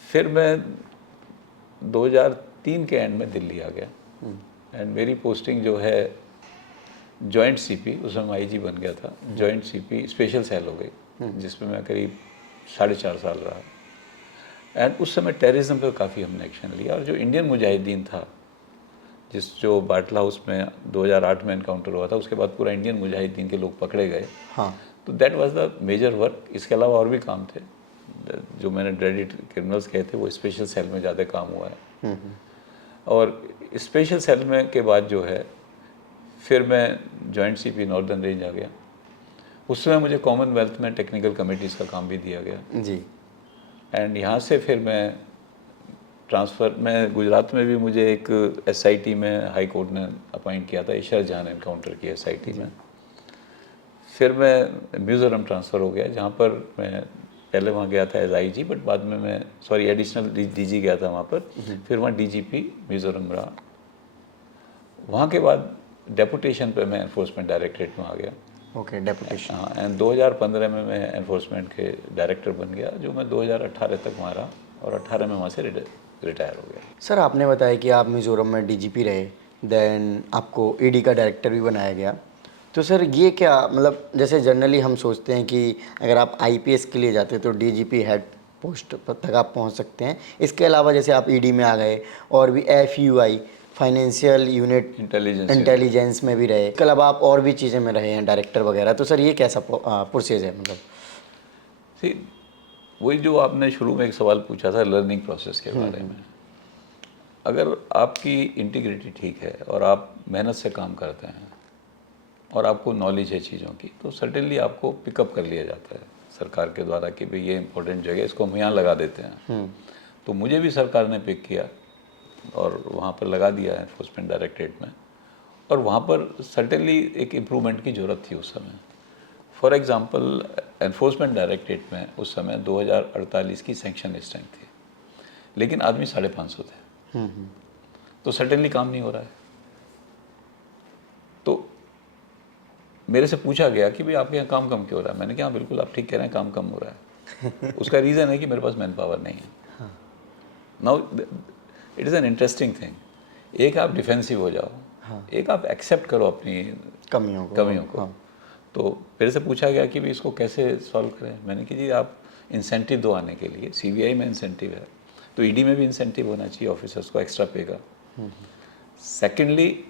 फिर मैं 2003 के एंड में दिल्ली आ गया एंड मेरी पोस्टिंग जो है जॉइंट सीपी, उसमें मैं आईजी बन गया था, जॉइंट सीपी स्पेशल सेल हो गई, जिसमें मैं करीब 4.5 साल रहा। एंड उस समय टेररिज्म पे काफ़ी हमने एक्शन लिया और जो इंडियन मुजाहिदीन था, जो बाटला हाउस में 2008 में एनकाउंटर हुआ था, उसके बाद पूरा इंडियन मुजाहिदीन के लोग पकड़े गए। हाँ। तो that was the major work. इसके अलावा और भी काम थे जो मैंने ड्रेडेड क्रिमिनल्स कहे थे, वो स्पेशल सेल में ज़्यादा काम हुआ है। और स्पेशल सेल में के बाद जो है फिर मैं जॉइंट सीपी नॉर्दर्न रेंज आ गया। उस समय मुझे कॉमनवेल्थ में टेक्निकल कमेटीज़ का काम भी दिया गया। जी। एंड यहाँ से फिर मैं ट्रांसफ़र, मैं गुजरात में भी मुझे एक एसआईटी में हाई कोर्ट ने अपॉइंट किया था, इशर जहान एनकाउंटर की एसआईटी में। फिर मैं मिज़ोरम ट्रांसफ़र हो गया, जहाँ पर मैं पहले वहाँ गया था एज आईजी, बट बाद में मैं एडिशनल डीजी गया था वहाँ पर। फिर वहाँ डीजीपी मिज़ोरम रहा। वहाँ के बाद डेपुटेशन पे मैं एनफोर्समेंट डायरेक्टरेट में आ गया। Okay, deputation. हाँ, एंड 2015 में मैं एनफोर्समेंट के डायरेक्टर बन गया, जो मैं 2018 तक वहाँ रहा और 18 में वहाँ से रिटायर हो गया। सर, आपने बताया कि आप मिज़ोरम में डीजीपी रहे, देन आपको ईडी का डायरेक्टर भी बनाया गया। तो सर ये क्या मतलब, जैसे जनरली हम सोचते हैं कि अगर आप आईपीएस के लिए जाते हैं तो डीजीपी हेड पोस्ट तक आप पहुंच सकते हैं। इसके अलावा जैसे आप ईडी में आ गए और भी एफयूआई फाइनेंशियल यूनिट इंटेलिजेंस में भी रहे, इसके अलावा आप और भी चीज़ें में रहे हैं, डायरेक्टर वगैरह। तो सर ये कैसा प्रोसेस है मतलब? वही जो आपने शुरू में एक सवाल पूछा था लर्निंग प्रोसेस के बारे में, अगर आपकी इंटीग्रिटी ठीक है और आप मेहनत से काम करते हैं और आपको नॉलेज है चीज़ों की, तो सर्टेनली आपको पिकअप कर लिया जाता है सरकार के द्वारा कि भाई ये इंपॉर्टेंट जगह, इसको हम यहाँ लगा देते हैं। तो मुझे भी सरकार ने पिक किया और वहाँ पर लगा दिया एनफोर्समेंट डायरेक्टरेट में, और वहाँ पर सर्टेनली एक इम्प्रूवमेंट की ज़रूरत थी उस समय। फॉर एग्ज़ाम्पल एनफोर्समेंट डायरेक्टरेट में उस समय 2048 की सेंक्शन स्ट्रेंथ थी, लेकिन आदमी 550 थे। तो सर्टेनली काम नहीं हो रहा है। तो मेरे से पूछा गया कि भाई आपके यहाँ काम कम क्यों हो रहा है। मैंने कहा बिल्कुल आप ठीक कह रहे हैं, काम कम हो रहा है। उसका रीज़न है कि मेरे पास मैन पावर नहीं है। Now it is an interesting thing. एक आप डिफेंसिव हो जाओ, एक आप एक्सेप्ट करो अपनी कमियों को। तो मेरे से पूछा गया कि भाई इसको कैसे सॉल्व करें। मैंने कहा जी आप इंसेंटिव दो आने के लिए। सीबीआई में इंसेंटिव है, तो ईडी में भी इंसेंटिव होना चाहिए ऑफिसर्स को एक्स्ट्रा पे का। सेकेंडली,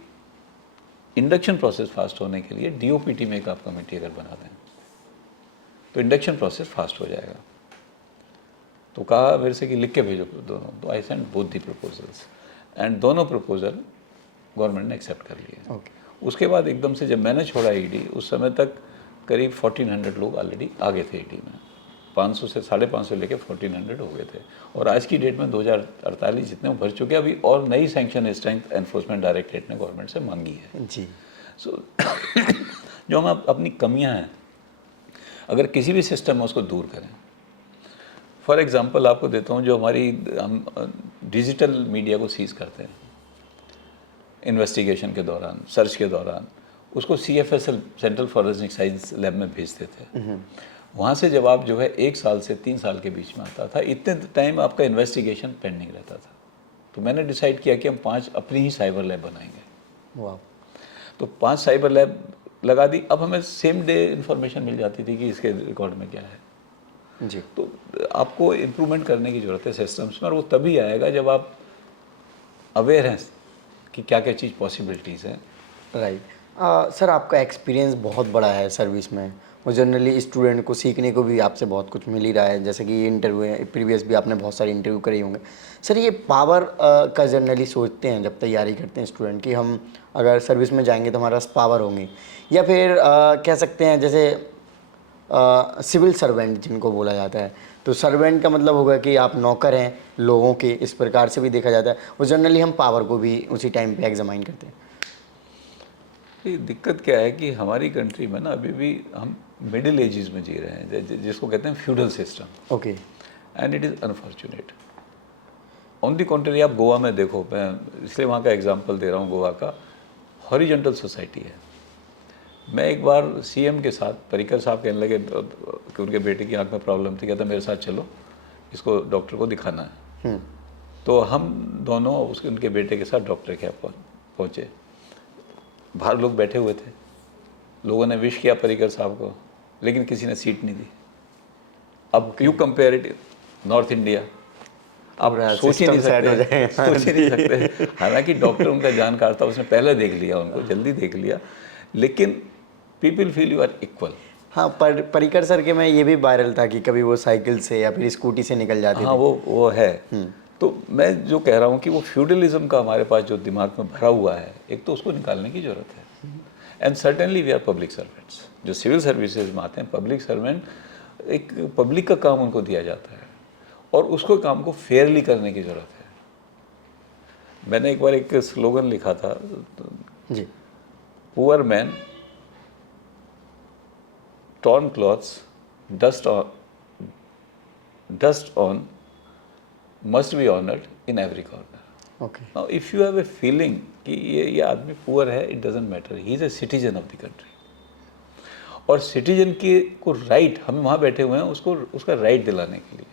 इंडक्शन प्रोसेस फास्ट होने के लिए डीओपीटी में एक आप कमेटी अगर बना दें तो इंडक्शन प्रोसेस फास्ट हो जाएगा। तो कहा मेरे से कि लिख के भेजो दोनों। तो I send both the proposals and दोनों प्रपोजल गवर्नमेंट ने एक्सेप्ट कर लिए। उसके बाद एकदम से जब मैंने छोड़ा ईडी, उस समय तक करीब 1400 लोग ऑलरेडी आ गए थे ईडी में। 500 से 550 लेके 1400 हो गए थे, और आज की डेट में 2048 जितने भर चुके हैं अभी, और नई सैंक्शन स्ट्रेंथ एनफोर्समेंट डायरेक्टरेट ने गवर्नमेंट से मांगी है जी। सो जो हम अपनी कमियां हैं अगर किसी भी सिस्टम में उसको दूर करें। फॉर एग्जांपल आपको देता हूँ, जो हम डिजिटल मीडिया को सीज करते हैं इन्वेस्टिगेशन के दौरान, सर्च के दौरान, उसको CFSL central forensic science lab में भेजते थे। वहाँ से जवाब जो है 1 साल से 3 साल के बीच में आता था। इतने टाइम आपका इन्वेस्टिगेशन पेंडिंग रहता था। तो मैंने डिसाइड किया कि हम 5 अपनी ही साइबर लैब बनाएंगे। वाह। तो 5 साइबर लैब लगा दी। अब हमें सेम डे इन्फॉर्मेशन मिल जाती थी कि इसके रिकॉर्ड में क्या है। जी। तो आपको इम्प्रूवमेंट करने की ज़रूरत है सिस्टम्स में, और वो तभी आएगा जब आप अवेयर हैं कि क्या क्या चीज़ पॉसिबिलिटीज़ हैं। राइट। सर आपका एक्सपीरियंस बहुत बड़ा है सर्विस में, और जनरली स्टूडेंट को सीखने को भी आपसे बहुत कुछ मिल ही रहा है। जैसे कि ये इंटरव्यू है, प्रीवियस भी आपने बहुत सारे इंटरव्यू करे होंगे। सर ये पावर का जनरली सोचते हैं जब तैयारी करते हैं स्टूडेंट कि हम अगर सर्विस में जाएंगे तो हमारे पास पावर होंगी, या फिर कह सकते हैं जैसे सिविल सर्वेंट जिनको बोला जाता है, तो सर्वेंट का मतलब होगा कि आप नौकर हैं लोगों के, इस प्रकार से भी देखा जाता है। वो जनरली हम पावर को भी उसी टाइम पे एग्जामाइन करते हैं। ये दिक्कत क्या है कि हमारी कंट्री में ना अभी भी हम मिडिल एजेस में जी रहे हैं, जिसको कहते हैं feudal system. Okay. And it is unfortunate. On the contrary आप गोवा में देखो, मैं इसलिए वहाँ का एग्जांपल दे रहा हूँ, गोवा का हॉरिजॉन्टल सोसाइटी है। मैं एक बार CM के साथ, पर्रिकर साहब कहने लगे कि उनके बेटे की आंख में प्रॉब्लम थी, कहता मेरे साथ चलो, इसको डॉक्टर को दिखाना है। तो हम दोनों उनके बेटे के साथ डॉक्टर के यहाँ पहुँचे। बाहर लोग बैठे हुए थे, लोगों ने विश किया पर्रिकर साहब को, लेकिन किसी ने सीट नहीं दी। अब you compare it north India, आप सोच ही नहीं सकते। हालांकि डॉक्टर उनका जानकार था, उसने पहले देख लिया उनको, जल्दी देख लिया, लेकिन people feel you are equal. हाँ, पर्रिकर सर के में ये भी वायरल था कि कभी वो साइकिल से या फिर स्कूटी से निकल जाते हाँ, थे। वो है। तो मैं जो कह रहा हूँ कि वो फ्यूडलिज्म का हमारे पास जो दिमाग में भरा हुआ है, एक तो उसको निकालने की ज़रूरत है। And certainly we are public servants. जो सिविल सर्विसेज में आते हैं पब्लिक सर्वेंट, एक पब्लिक का काम उनको दिया जाता है, और उसको काम को फेयरली करने की ज़रूरत है। मैंने एक बार एक स्लोगन लिखा था जी। Poor man, torn clothes, dust on, must be honored in every corner. Okay. Now, if you have a feeling कि ये आदमी पुअर है, it doesn't matter, he is a citizen of the country. और citizen की को right, हम वहाँ बैठे हुए हैं उसका राइट दिलाने के लिए।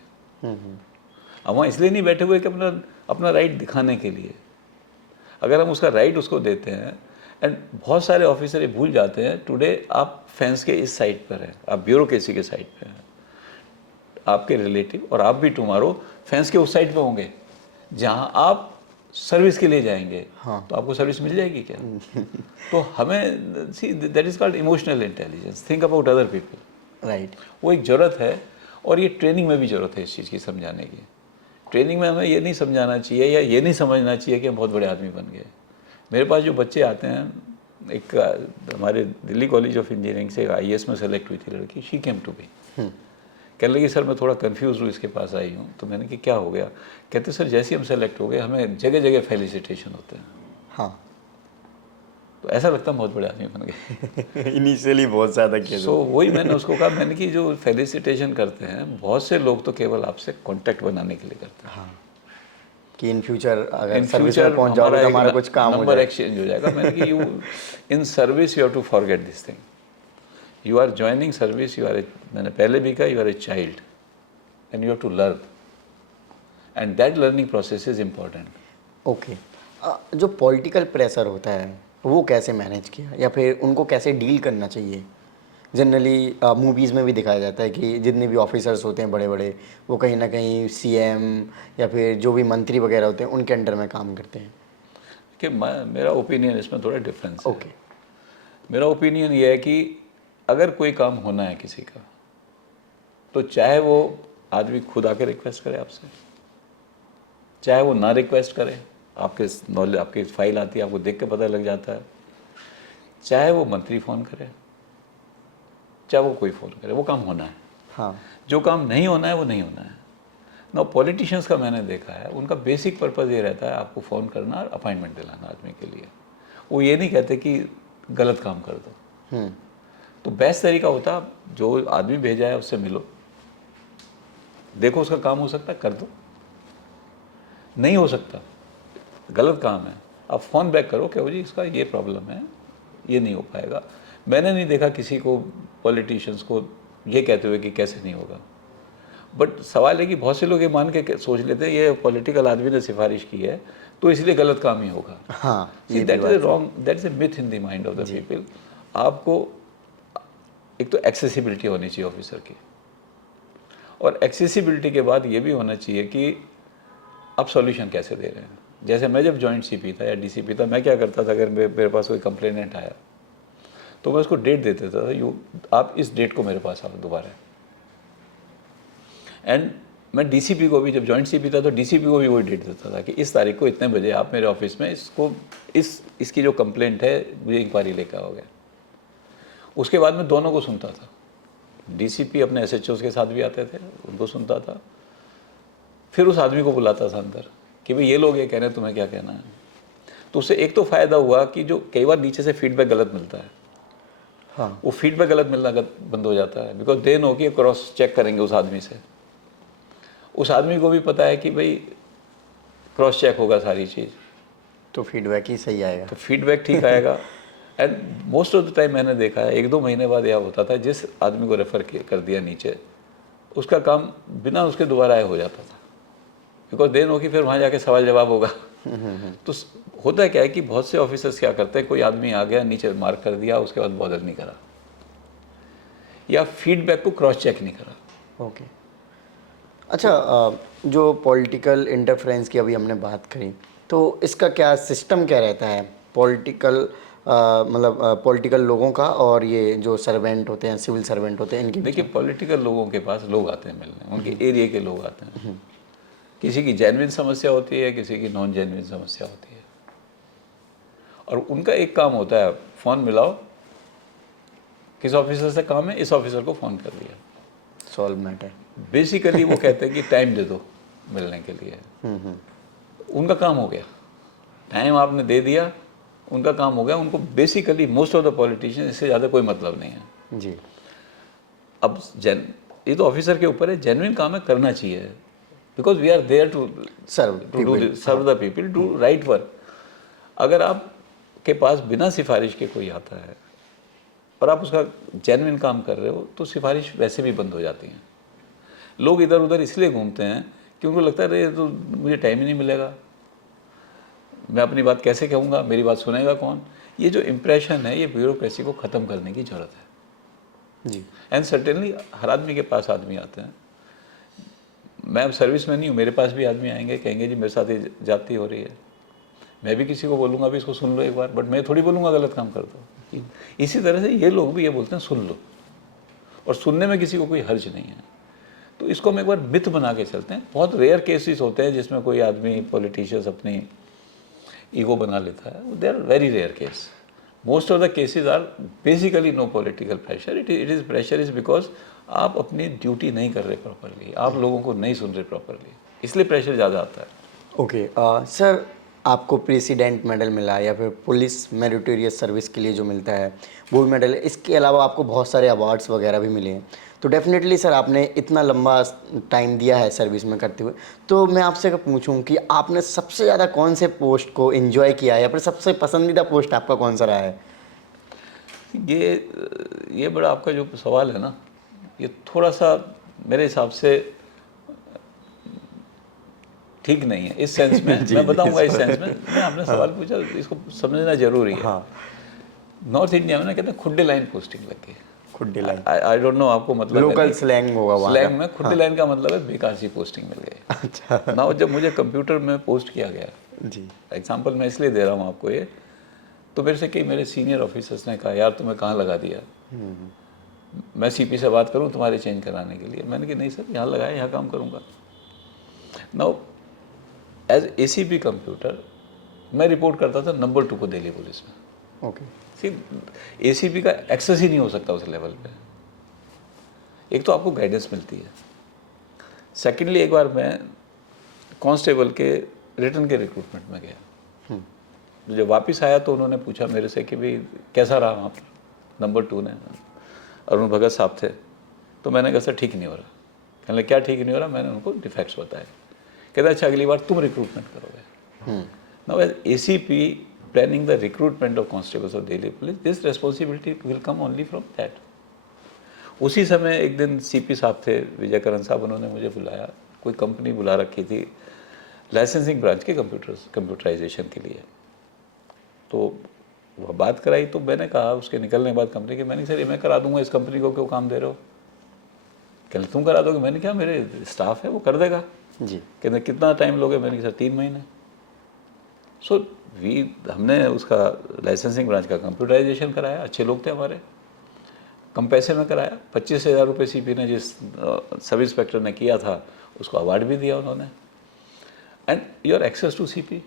हम वहाँ इसलिए नहीं बैठे हुए कि अपना राइट दिखाने के लिए। अगर हम उसका राइट उसको देते हैं, एंड बहुत सारे ऑफिसर ये भूल जाते हैं, टुडे आप फेंस के इस साइड पर हैं, आप ब्यूरोक्रेसी के साइड पे हैं, आपके रिलेटिव और आप भी टुमारो फेंस के उस साइड पे होंगे जहाँ आप सर्विस के लिए जाएंगे। हाँ। तो आपको सर्विस मिल जाएगी क्या? तो हमें see that is called emotional intelligence, think about other people. Right. वो एक ज़रूरत है, और ये ट्रेनिंग में भी ज़रूरत है इस चीज़ की समझाने की। ट्रेनिंग में हमें ये नहीं समझाना चाहिए या ये नहीं समझना चाहिए कि हम बहुत बड़े आदमी बन गए। मेरे पास जो बच्चे आते हैं, एक हमारे दिल्ली कॉलेज ऑफ इंजीनियरिंग से IAS में सेलेक्ट हुई थी लड़की, शी केम टू मी, कहने लगी सर मैं थोड़ा कंफ्यूज हूँ, इसके पास आई हूँ। तो मैंने कि क्या हो गया? कहते सर जैसे ही हम सेलेक्ट हो गए हमें जगह जगह फेलिसिटेशन होते हैं। हाँ तो ऐसा लगता है बहुत बड़े आदमी बन गए। इनिशियली बहुत ज़्यादा किया। सो वही मैंने उसको कहा, मैंने कि जो फेलिसिटेशन करते हैं बहुत से लोग तो केवल आपसे कांटेक्ट बनाने के लिए करते हैं। हाँ कि इन फ्यूचर अगर इन सर्विस फ्यूचर में पहुंच जाओगे तो हमारा कुछ काम हो नंबर जाए। एक्सचेंज हो जाएगा। मैंने कि you in service you have to forget this thing, you are joining service, you are, मैंने पहले भी कहा, you are a child and you have to learn, and that learning process is important. Okay जो political pressure होता है वो कैसे manage किया या फिर उनको कैसे डील करना चाहिए? जनरली मूवीज़ में भी दिखाया जाता है कि जितने भी ऑफिसर्स होते हैं बड़े बड़े, वो कहीं ना कहीं CM या फिर जो भी मंत्री वगैरह होते हैं उनके अंडर में काम करते हैं। कि मेरा ओपिनियन इसमें थोड़ा डिफरेंस है। ओके मेरा ओपिनियन ये है कि अगर कोई काम होना है किसी का, तो चाहे वो आदमी खुद आके रिक्वेस्ट करे आपसे, चाहे वो ना रिक्वेस्ट करे, आपके नॉलेज, आपकी फाइल आती है, आपको देख के पता लग जाता है, चाहे वो मंत्री फ़ोन करे, चाहे वो कोई फ़ोन करे, वो काम होना है। हाँ जो काम नहीं होना है वो नहीं होना है ना। पॉलिटिशियंस का मैंने देखा है, उनका बेसिक पर्पज़ ये रहता है आपको फ़ोन करना और अपॉइंटमेंट दिलाना आदमी के लिए। वो ये नहीं कहते कि गलत काम कर दो। तो बेस्ट तरीका होता है जो आदमी भेजा है उससे मिलो, देखो उसका काम हो सकता है कर दो, नहीं हो सकता गलत काम है, आप फ़ोन बैक करो कि जी इसका ये प्रॉब्लम है, ये नहीं हो पाएगा। मैंने नहीं देखा किसी को, पॉलिटिशियंस को ये कहते हुए कि कैसे नहीं होगा। बट सवाल है कि बहुत से लोग ये मान के सोच लेते हैं ये पॉलिटिकल आदमी ने सिफारिश की है तो इसलिए गलत काम ही होगा। हाँ that is wrong, that is a myth in the mind of the people. आपको एक तो एक्सेसिबिलिटी होनी चाहिए ऑफिसर की, और एक्सेसिबिलिटी के बाद ये भी होना चाहिए कि आप सॉल्यूशन कैसे दे रहे हैं। जैसे मैं जब जॉइंट CP था या DCP था, मैं क्या करता था, अगर मेरे पास कोई कंप्लेनेंट आया तो मैं उसको डेट दे देता था, आप इस डेट को मेरे पास आओ दोबारा। एंड मैं DCP को भी, जब जॉइंट CP था तो DCP को भी वही डेट देता था कि इस तारीख को इतने बजे आप मेरे ऑफिस में इसको इसकी जो कंप्लेंट है मुझे इंक्वायरी लेकर आओगे। उसके बाद मैं दोनों को सुनता था, DCP अपने SHOs के साथ भी आते थे, उनको सुनता था, फिर उस आदमी को बुलाता था अंदर कि भाई ये लोग ये कह रहे हैं, तुम्हें क्या कहना है। तो उससे एक तो फ़ायदा हुआ कि जो कई बार नीचे से फीडबैक गलत मिलता है, हाँ वो फीडबैक गलत मिलना बंद हो जाता है, बिकॉज दे नो कि क्रॉस चेक करेंगे उस आदमी से। उस आदमी को भी पता है कि भाई क्रॉस चेक होगा सारी चीज़, तो फीडबैक ही सही आएगा। तो फीडबैक ठीक आएगा। And most of the time मैंने देखा है 1-2 महीने बाद यह होता था, जिस आदमी को रेफ़र कर दिया नीचे, उसका काम बिना उसके दोबारा आए हो जाता था, बिकॉज दे नो कि फिर वहाँ जाके सवाल जवाब होगा। तो होता क्या है कि बहुत से ऑफिसर्स क्या करते हैं, कोई आदमी आ गया नीचे मार्क कर दिया, उसके बाद बॉदर नहीं करा या फीडबैक को क्रॉस चेक नहीं करा। ओके अच्छा जो पॉलिटिकल इंटरफेरेंस की अभी हमने बात करी, तो इसका क्या सिस्टम क्या रहता है पॉलिटिकल मतलब पॉलिटिकल लोगों का और ये जो सर्वेंट होते हैं, सिविल सर्वेंट होते हैं, इनकी? देखिए पॉलिटिकल लोगों के पास लोग आते हैं मिलने, उनके एरिया के लोग आते हैं, किसी की जेन्युइन समस्या होती है, किसी की नॉन जेन्युइन समस्या होती है, और उनका एक काम होता है फ़ोन मिलाओ, किस ऑफिसर से काम है, इस ऑफिसर को फ़ोन कर दिया, सॉल्व मैटर। बेसिकली वो कहते हैं कि टाइम दे दो मिलने के लिए। उनका काम हो गया, टाइम आपने दे दिया, उनका काम हो गया। उनको basically most of the politician इससे ज़्यादा कोई मतलब नहीं है जी। अब ये तो ऑफिसर के ऊपर है, जेन्युइन काम है, करना चाहिए, because we are there to serve the people, to right work. अगर आपके पास बिना सिफारिश के कोई आता है और आप उसका जेन्युइन काम कर रहे हो, तो सिफारिश वैसे भी बंद हो जाती हैं। लोग इधर उधर इसलिए घूमते हैं कि उनको लगता है अरे तो मुझे टाइम ही नहीं मिलेगा, मैं अपनी बात कैसे कहूँगा, मेरी बात सुनेगा कौन। ये जो इम्प्रेशन है, ये ब्यूरोक्रेसी को ख़त्म करने की ज़रूरत है जी। एंड सर्टेनली हर आदमी के पास आदमी आते हैं। मैं अब सर्विस में नहीं हूँ, मेरे पास भी आदमी आएंगे, कहेंगे जी मेरे साथ ये जाती हो रही है, मैं भी किसी को बोलूँगा भी इसको सुन लो एक बार, बट मैं थोड़ी बोलूँगा गलत काम कर दो। इसी तरह से ये लोग भी ये बोलते हैं सुन लो, और सुनने में किसी को कोई हर्ज नहीं है। तो इसको हम एक बार मिथ बना के चलते हैं। बहुत रेयर केसेस होते हैं जिसमें कोई आदमी पॉलिटिशियंस अपनी ईगो बना लेता है, they are very rare case. Most of the cases are basically no political pressure, it is pressure is because आप अपनी ड्यूटी नहीं कर रहे प्रॉपरली, आप लोगों को नहीं सुन रहे प्रॉपरली, इसलिए प्रेशर ज़्यादा आता है। ओके सर, आपको प्रेसिडेंट मेडल मिला या फिर पुलिस मेरिटोरियस सर्विस के लिए जो मिलता है वो भी मेडल है, इसके अलावा आपको बहुत सारे अवार्ड्स वगैरह भी मिले हैं। तो डेफिनेटली सर, आपने इतना लंबा टाइम दिया है सर्विस में करते हुए, तो मैं आपसे अगर पूछूं कि आपने सबसे ज़्यादा कौन से पोस्ट को एंजॉय किया है या फिर सबसे पसंदीदा पोस्ट आपका कौन सा रहा है? ये बड़ा आपका जो सवाल है ना, ये थोड़ा सा मेरे हिसाब से ठीक नहीं है इस सेंस में। मैं बताऊंगा इस सेंस में। मैं आपने सवाल पूछा, इसको समझना जरूरी है। हाँ, नॉर्थ इंडिया में ना कहते हैं खुड्डे लाइन पोस्टिंग लग गई। खुड्डी लाइन, आई डोंट नो आपको मतलब लोकल स्लैंग होगा वहाँ स्लैंग में खुड्डे लाइन का मतलब है बेकार सी पोस्टिंग मिल गई। अच्छा ना जब मुझे कंप्यूटर में पोस्ट किया गया, जी, एग्जाम्पल मैं इसलिए दे रहा हूँ आपको ये, तो मेरे से कई मेरे सीनियर ऑफिसर्स ने कहा यार तुम्हें कहाँ लगा दिया, मैं सीपी से बात करूँ तुम्हारे चेंज कराने के लिए। मैंने कहा नहीं सर, यहाँ लगाया, यहाँ काम करूँगा। नाउ एज एसीपी कंप्यूटर मैं रिपोर्ट करता था नंबर 2 को दिल्ली पुलिस में। ओके, सी एसीपी का एक्सेस ही नहीं हो सकता उस लेवल पे। एक तो आपको गाइडेंस मिलती है, सेकेंडली एक बार मैं कांस्टेबल के रिटर्न के रिक्रूटमेंट में गया, जब वापस आया तो उन्होंने पूछा मेरे से कि भाई कैसा रहा वहाँ पर। नंबर 2 ने, अरुण भगत साहब थे, तो मैंने कहा सर ठीक नहीं हो रहा। कहने लगे क्या ठीक नहीं हो रहा? मैंने उनको डिफेक्ट्स बताए। कहते अच्छा अगली बार तुम रिक्रूटमेंट करोगे। Now as ACP planning the recruitment of constables of Delhi police, this responsibility will come only from that. उसी समय एक दिन सीपी साहब थे, विजय करण साहब, उन्होंने मुझे बुलाया, कोई कंपनी बुला रखी थी लाइसेंसिंग ब्रांच के कंप्यूटराइजेशन के लिए। तो वह बात कराई, तो मैंने कहा उसके निकलने के बाद कंपनी के, मैंने सर ये मैं करा दूंगा, इस कंपनी को क्यों काम दे रहे हो? कहते तुम करा दोगे? मैंने क्या, मेरे स्टाफ है वो कर देगा जी, कहते कितना टाइम लोगे? मैंने कहा सर 3 महीने। सो हमने उसका लाइसेंसिंग ब्रांच का कंप्यूटराइजेशन कराया, अच्छे लोग थे हमारे, कम पैसे में कराया। 25,000 रुपये सीपी ने, जिस सब इंस्पेक्टर ने किया था, उसको अवार्ड भी दिया उन्होंने। And your access to CP,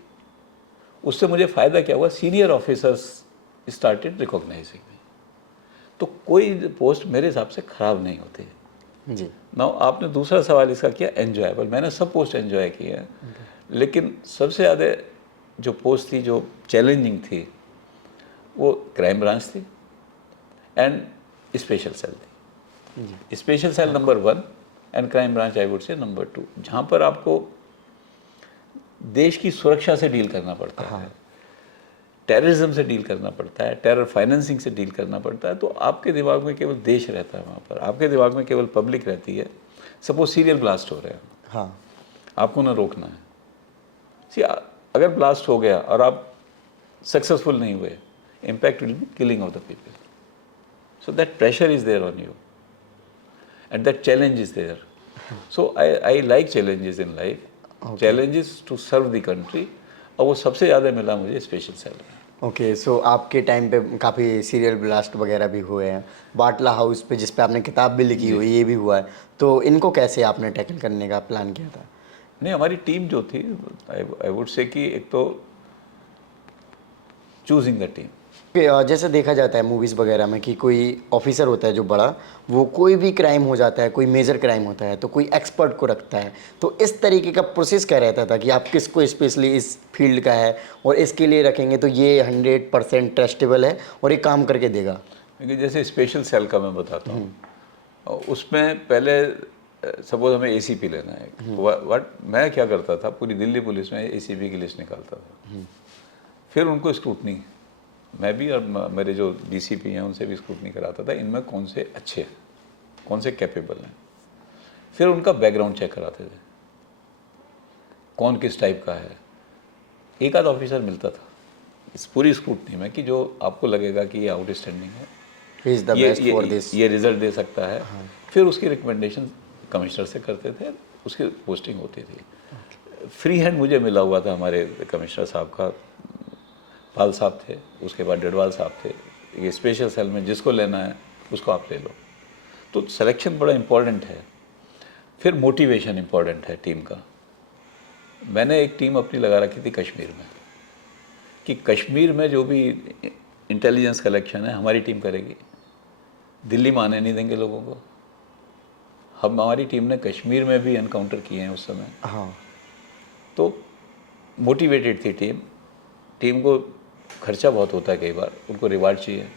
उससे मुझे फ़ायदा क्या हुआ? Senior officers started recognising me. तो कोई पोस्ट मेरे हिसाब से ख़राब नहीं होती। जी, नाउ आपने दूसरा सवाल इसका किया एन्जॉयबल, मैंने सब पोस्ट एन्जॉय किए हैं, लेकिन सबसे ज़्यादा जो पोस्ट थी जो चैलेंजिंग थी वो क्राइम ब्रांच थी एंड स्पेशल सेल थी। Special cell number 1 and crime branch I would say number 2, जहाँ पर आपको देश की सुरक्षा से डील करना पड़ता है, टेररिज्म से डील करना पड़ता है, टेरर फाइनेंसिंग से डील करना पड़ता है। तो आपके दिमाग में केवल देश रहता है वहाँ पर, आपके दिमाग में केवल पब्लिक रहती है। सपोज सीरियल ब्लास्ट हो रहे हैं, हाँ, आपको ना रोकना है। सी अगर ब्लास्ट हो गया और आप सक्सेसफुल नहीं हुए, impact will be killing of the people. So that pressure is there on you and that challenge is there. So I like challenges in life, challenges to serve the country, और वो सबसे ज़्यादा मिला मुझे special cell में। Okay. So आपके time पे काफ़ी सीरियल ब्लास्ट वगैरह भी हुए हैं, बाटला हाउस पे जिस पे आपने किताब भी लिखी हुई, ये भी हुआ है, तो इनको कैसे आपने टैकल करने का प्लान किया था? नहीं, हमारी टीम जो थी, आई वुड से कि एक तो चूजिंग द टीम। जैसे देखा जाता है मूवीज़ वगैरह में कि कोई ऑफिसर होता है जो बड़ा, वो कोई भी क्राइम हो जाता है, कोई मेजर क्राइम होता है तो कोई एक्सपर्ट को रखता है। तो इस तरीके का प्रोसेस क्या रहता था कि आप किसको स्पेशली इस फील्ड का है और इसके लिए रखेंगे तो ये 100% ट्रस्टेबल है और ये काम करके देगा? क्योंकि जैसे स्पेशल सेल का मैं बताता हूँ, उसमें पहले सपोज हमें एसीपी लेना है, व्हाट मैं क्या करता था, पूरी दिल्ली पुलिस में एसीपी की लिस्ट निकालता था, फिर उनको स्क्रूटनी, मैं भी और मेरे जो डीसीपी हैं उनसे भी स्क्रूटनी कराता था, इनमें कौन से अच्छे हैं, कौन से कैपेबल हैं। फिर उनका बैकग्राउंड चेक कराते थे, कौन किस टाइप का है। एक आध ऑफिसर मिलता था इस पूरी स्क्रूटनी में कि जो आपको लगेगा कि ये आउटस्टैंडिंग है, He is the best for this. ये रिजल्ट दे सकता है। फिर उसकी रिकमेंडेशन कमिश्नर से करते थे, उसकी पोस्टिंग होती थी। फ्री हैंड मुझे मिला हुआ था हमारे कमिश्नर साहब का, पाल साहब थे, उसके बाद डडवाल साहब थे, ये स्पेशल सेल में जिसको लेना है उसको आप ले लो। तो सिलेक्शन बड़ा इम्पोर्टेंट है। फिर मोटिवेशन इम्पॉर्टेंट है टीम का। मैंने एक टीम अपनी लगा रखी थी कश्मीर में, कि कश्मीर में जो भी इंटेलिजेंस कलेक्शन है हमारी टीम करेगी, दिल्ली में आने नहीं देंगे लोगों को। हमारी टीम ने कश्मीर में भी एनकाउंटर किए हैं उस समय। हाँ। तो मोटिवेटेड थी टीम। टीम को खर्चा बहुत होता है कई बार, उनको रिवार्ड चाहिए,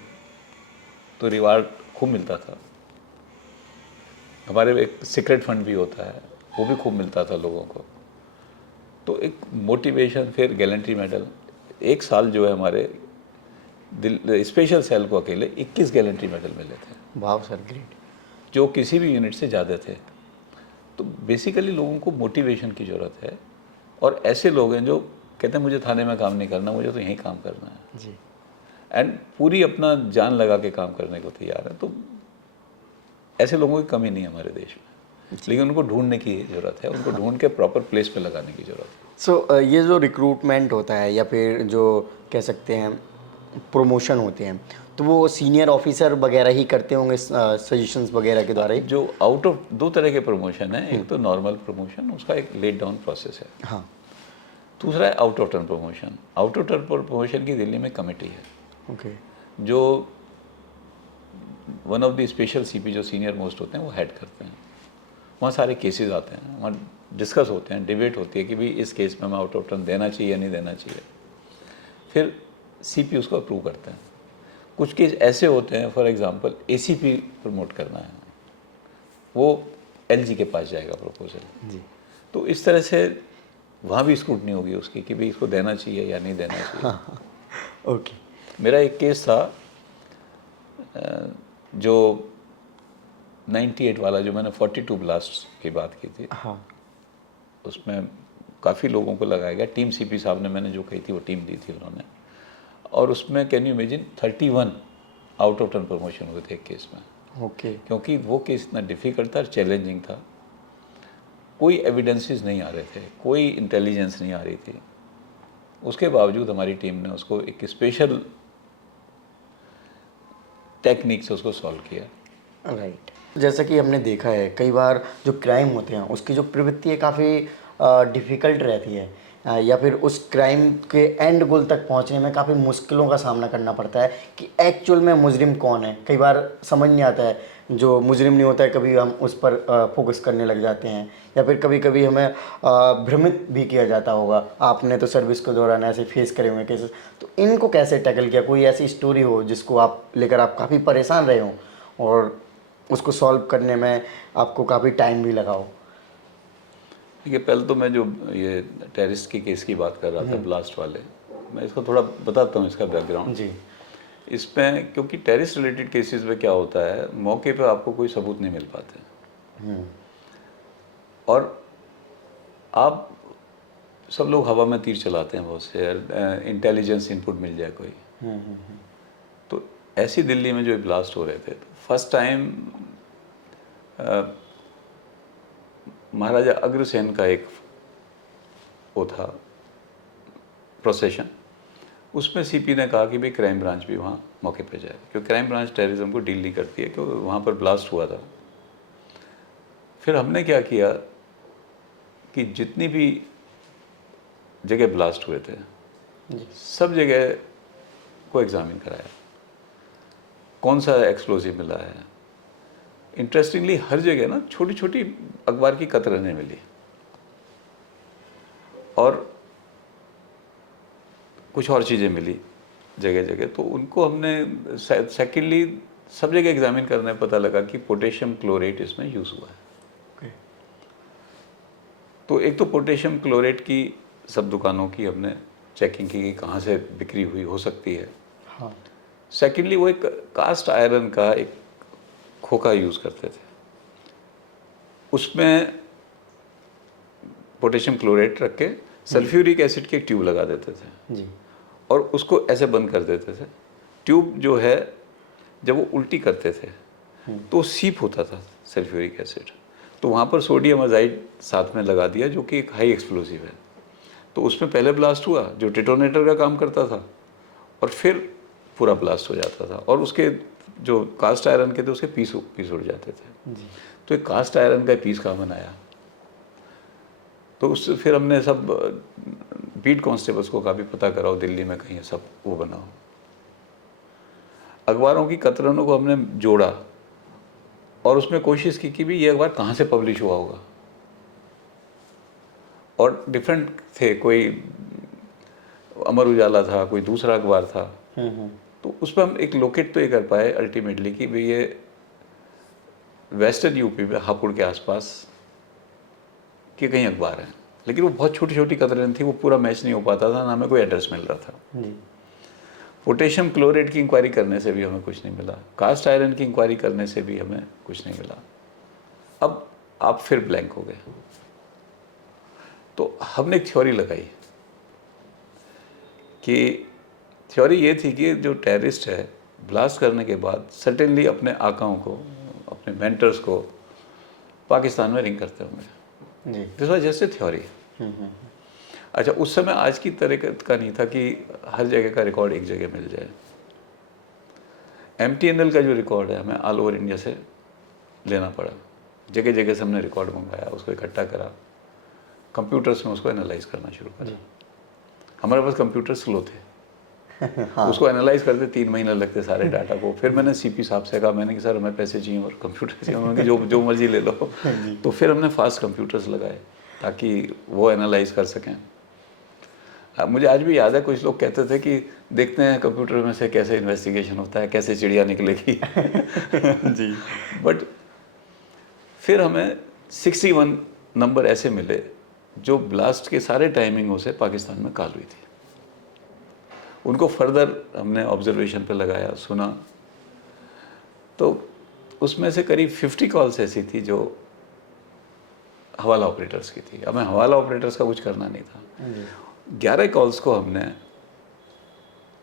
तो रिवार्ड खूब मिलता था। हमारे एक सीक्रेट फंड भी होता है, वो भी खूब मिलता था लोगों को। तो एक मोटिवेशन, फिर गैलेंट्री मेडल। एक साल जो है हमारे स्पेशल सेल को अकेले 21 गैलेंट्री मेडल मिले थे, वाह सर, ग्रेट। जो किसी भी यूनिट से ज़्यादा थे। तो बेसिकली लोगों को मोटिवेशन की ज़रूरत है, और ऐसे लोग हैं जो कहते हैं मुझे थाने में काम नहीं करना, मुझे तो यहीं काम करना है, जी। एंड पूरी अपना जान लगा के काम करने को तैयार है। तो ऐसे लोगों की कमी नहीं है हमारे देश में, लेकिन उनको ढूंढने की ज़रूरत है, उनको ढूंढ के प्रॉपर प्लेस पे लगाने की ज़रूरत है। सो ये जो रिक्रूटमेंट होता है या फिर जो कह सकते हैं प्रमोशन होते हैं, तो वो सीनियर ऑफिसर वगैरह ही करते होंगे सजेशंस वगैरह के द्वारा ही? जो आउट ऑफ, दो तरह के प्रमोशन है, एक तो नॉर्मल प्रमोशन, उसका एक लेट डाउन प्रोसेस है। हाँ। दूसरा है out of turn promotion. Out of turn promotion की दिल्ली में कमेटी है, ओके। जो one of the special CP जो सीनियर मोस्ट होते हैं वो हेड करते हैं। वहाँ सारे केसेस आते हैं, वहाँ डिस्कस होते हैं, डिबेट होती है कि भाई इस केस में हमें आउट ऑफ टर्न देना चाहिए या नहीं देना चाहिए। फिर सीपी उसको अप्रूव करते हैं। कुछ केस ऐसे होते हैं, फॉर एग्जांपल एसीपी प्रमोट करना है, वो एलजी के पास जाएगा प्रपोजल जी। तो इस तरह से वहाँ भी स्क्रूटनी होगी उसकी कि भाई इसको देना चाहिए या नहीं देना चाहिए। ओके। मेरा एक केस था जो 98 वाला, जो मैंने 42 ब्लास्ट की बात की थी। हाँ। उसमें काफ़ी लोगों को लगाया गया। टीम सीपी साहब ने मैंने जो कही थी वो टीम दी थी उन्होंने, और उसमें can you imagine 31 out of turn promotion हुए थे एक केस में। ओके। क्योंकि वो केस इतना डिफ़िकल्ट था और चैलेंजिंग था, कोई एविडेंसेस नहीं आ रहे थे, कोई इंटेलिजेंस नहीं आ रही थी। उसके बावजूद हमारी टीम ने उसको एक स्पेशल टेक्निक से उसको सॉल्व किया। राइट। जैसा कि हमने देखा है कई बार जो क्राइम होते हैं उसकी जो प्रवृत्ति है काफ़ी डिफ़िकल्ट रहती है, या फिर उस क्राइम के एंड गोल तक पहुंचने में काफ़ी मुश्किलों का सामना करना पड़ता है कि एक्चुअल में मुजरिम कौन है। कई बार समझ नहीं आता है, जो मुजरिम नहीं होता है कभी हम उस पर फोकस करने लग जाते हैं, या फिर कभी कभी हमें भ्रमित भी किया जाता होगा। आपने तो सर्विस के दौरान ऐसे फेस करे हुए केसेस, तो इनको कैसे टैकल किया? कोई ऐसी स्टोरी हो जिसको आप लेकर आप काफ़ी परेशान रहे हों और उसको सॉल्व करने में आपको काफ़ी टाइम भी लगा हो? देखिए, पहले तो मैं जो ये टेररिस्ट की केस की बात कर रहा था, ब्लास्ट वाले, मैं इसको थोड़ा बताता हूँ इसका बैकग्राउंड जी। इसमें। क्योंकि टेररिस्ट रिलेटेड केसेस में क्या होता है, मौके पे आपको कोई सबूत नहीं मिल पाते, और आप सब लोग हवा में तीर चलाते हैं बहुत से, इंटेलिजेंस इनपुट मिल जाए कोई। तो ऐसी दिल्ली में जो ब्लास्ट हो रहे थे, तो फर्स्ट टाइम महाराजा अग्रसेन का एक वो था प्रोसेशन, उसमें सीपी ने कहा कि भाई क्राइम ब्रांच भी वहाँ मौके पे जाए, क्योंकि क्राइम ब्रांच टेररिज्म को डील नहीं करती है, क्योंकि वहाँ पर ब्लास्ट हुआ था। फिर हमने क्या किया कि जितनी भी जगह ब्लास्ट हुए थे सब जगह को एग्जामिन कराया, कौन सा एक्सप्लोजिव मिला है। इंटरेस्टिंगली हर जगह ना छोटी छोटी अखबार की कतरनें मिली, और कुछ और चीज़ें मिली जगह जगह। तो उनको हमने सेकेंडली सब जगह एग्जामिन करने पता लगा कि पोटेशियम क्लोरेट इसमें यूज़ हुआ है। तो एक तो पोटेशियम क्लोरेट की सब दुकानों की हमने चेकिंग की कि कहाँ से बिक्री हुई हो सकती है। हाँ। सेकेंडली वो एक कास्ट आयरन का एक खोखा यूज़ करते थे, उसमें पोटेशियम क्लोरेट रख के सल्फ्यूरिक एसिड की एक ट्यूब लगा देते थे जी। और उसको ऐसे बंद कर देते थे। ट्यूब जो है जब वो उल्टी करते थे तो सीप होता था सल्फ्यूरिक एसिड, तो वहाँ पर सोडियम अजाइड साथ में लगा दिया, जो कि एक हाई एक्सप्लोसिव है। तो उसमें पहले ब्लास्ट हुआ जो डिटोनेटर का काम करता था, और फिर पूरा ब्लास्ट हो जाता था, और उसके जो कास्ट आयरन के थे उसके पीस उड़ जाते थे। तो एक कास्ट आयरन का पीस कहाँ बनाया। तो उससे फिर हमने सब बीट कांस्टेबल्स को काफ़ी पता कराओ दिल्ली में कहीं सब वो बनाओ। अखबारों की कतरनों को हमने जोड़ा और उसमें कोशिश की कि भी ये अखबार कहाँ से पब्लिश हुआ होगा, और डिफरेंट थे, कोई अमर उजाला था, कोई दूसरा अखबार था। तो उस पर हम एक लोकेट तो ये कर पाए अल्टीमेटली कि भाई ये वेस्टर्न यूपी में हापुड़ के आसपास के कहीं अखबार हैं, लेकिन वो बहुत छोटी छोटी कतरन थी, वो पूरा मैच नहीं हो पाता था, ना हमें कोई एड्रेस मिल रहा था। पोटेशियम क्लोराइड की इंक्वायरी करने से भी हमें कुछ नहीं मिला, कास्ट आयरन की इंक्वायरी करने से भी हमें कुछ नहीं मिला। अब आप फिर ब्लैंक हो गए। तो हमने एक थ्योरी लगाई कि थ्योरी ये थी कि जो टेररिस्ट है ब्लास्ट करने के बाद सर्टेनली अपने आकाओं को, अपने मेंटर्स को पाकिस्तान में रिंग करते होंगे। This was just a theory. अच्छा, उस समय आज की तरह का नहीं था कि हर जगह का रिकॉर्ड एक जगह मिल जाए। MTNL का जो रिकॉर्ड है हमें ऑल ओवर इंडिया से लेना पड़ा, जगह जगह से हमने रिकॉर्ड मंगाया, उसको इकट्ठा करा, कंप्यूटर्स में उसको एनालाइज करना शुरू करा। हमारे पास कंप्यूटर स्लो थे। हाँ। उसको एनालाइज करते 3 महीने लगते सारे डाटा को। फिर मैंने CP साहब से कहा, मैंने कि सर हमें पैसे चाहिए और कंप्यूटर चाहिए। उन्होंने जो जो मर्जी ले लो। तो फिर हमने फास्ट कंप्यूटर्स लगाए ताकि वो एनालाइज कर सकें। मुझे आज भी याद है, कुछ लोग कहते थे कि देखते हैं कंप्यूटर में से कैसे इन्वेस्टिगेशन होता है, कैसे चिड़िया निकलेगी। जी। बट फिर हमें 61 नंबर ऐसे मिले जो ब्लास्ट के सारे टाइमिंगों से पाकिस्तान में कॉल हुई थी। उनको फर्दर हमने ऑब्जर्वेशन पे लगाया, सुना, तो उसमें से करीब 50 कॉल्स ऐसी थी जो हवाला ऑपरेटर्स की थी। हमें हवाला ऑपरेटर्स का कुछ करना नहीं था। 11 कॉल्स को हमने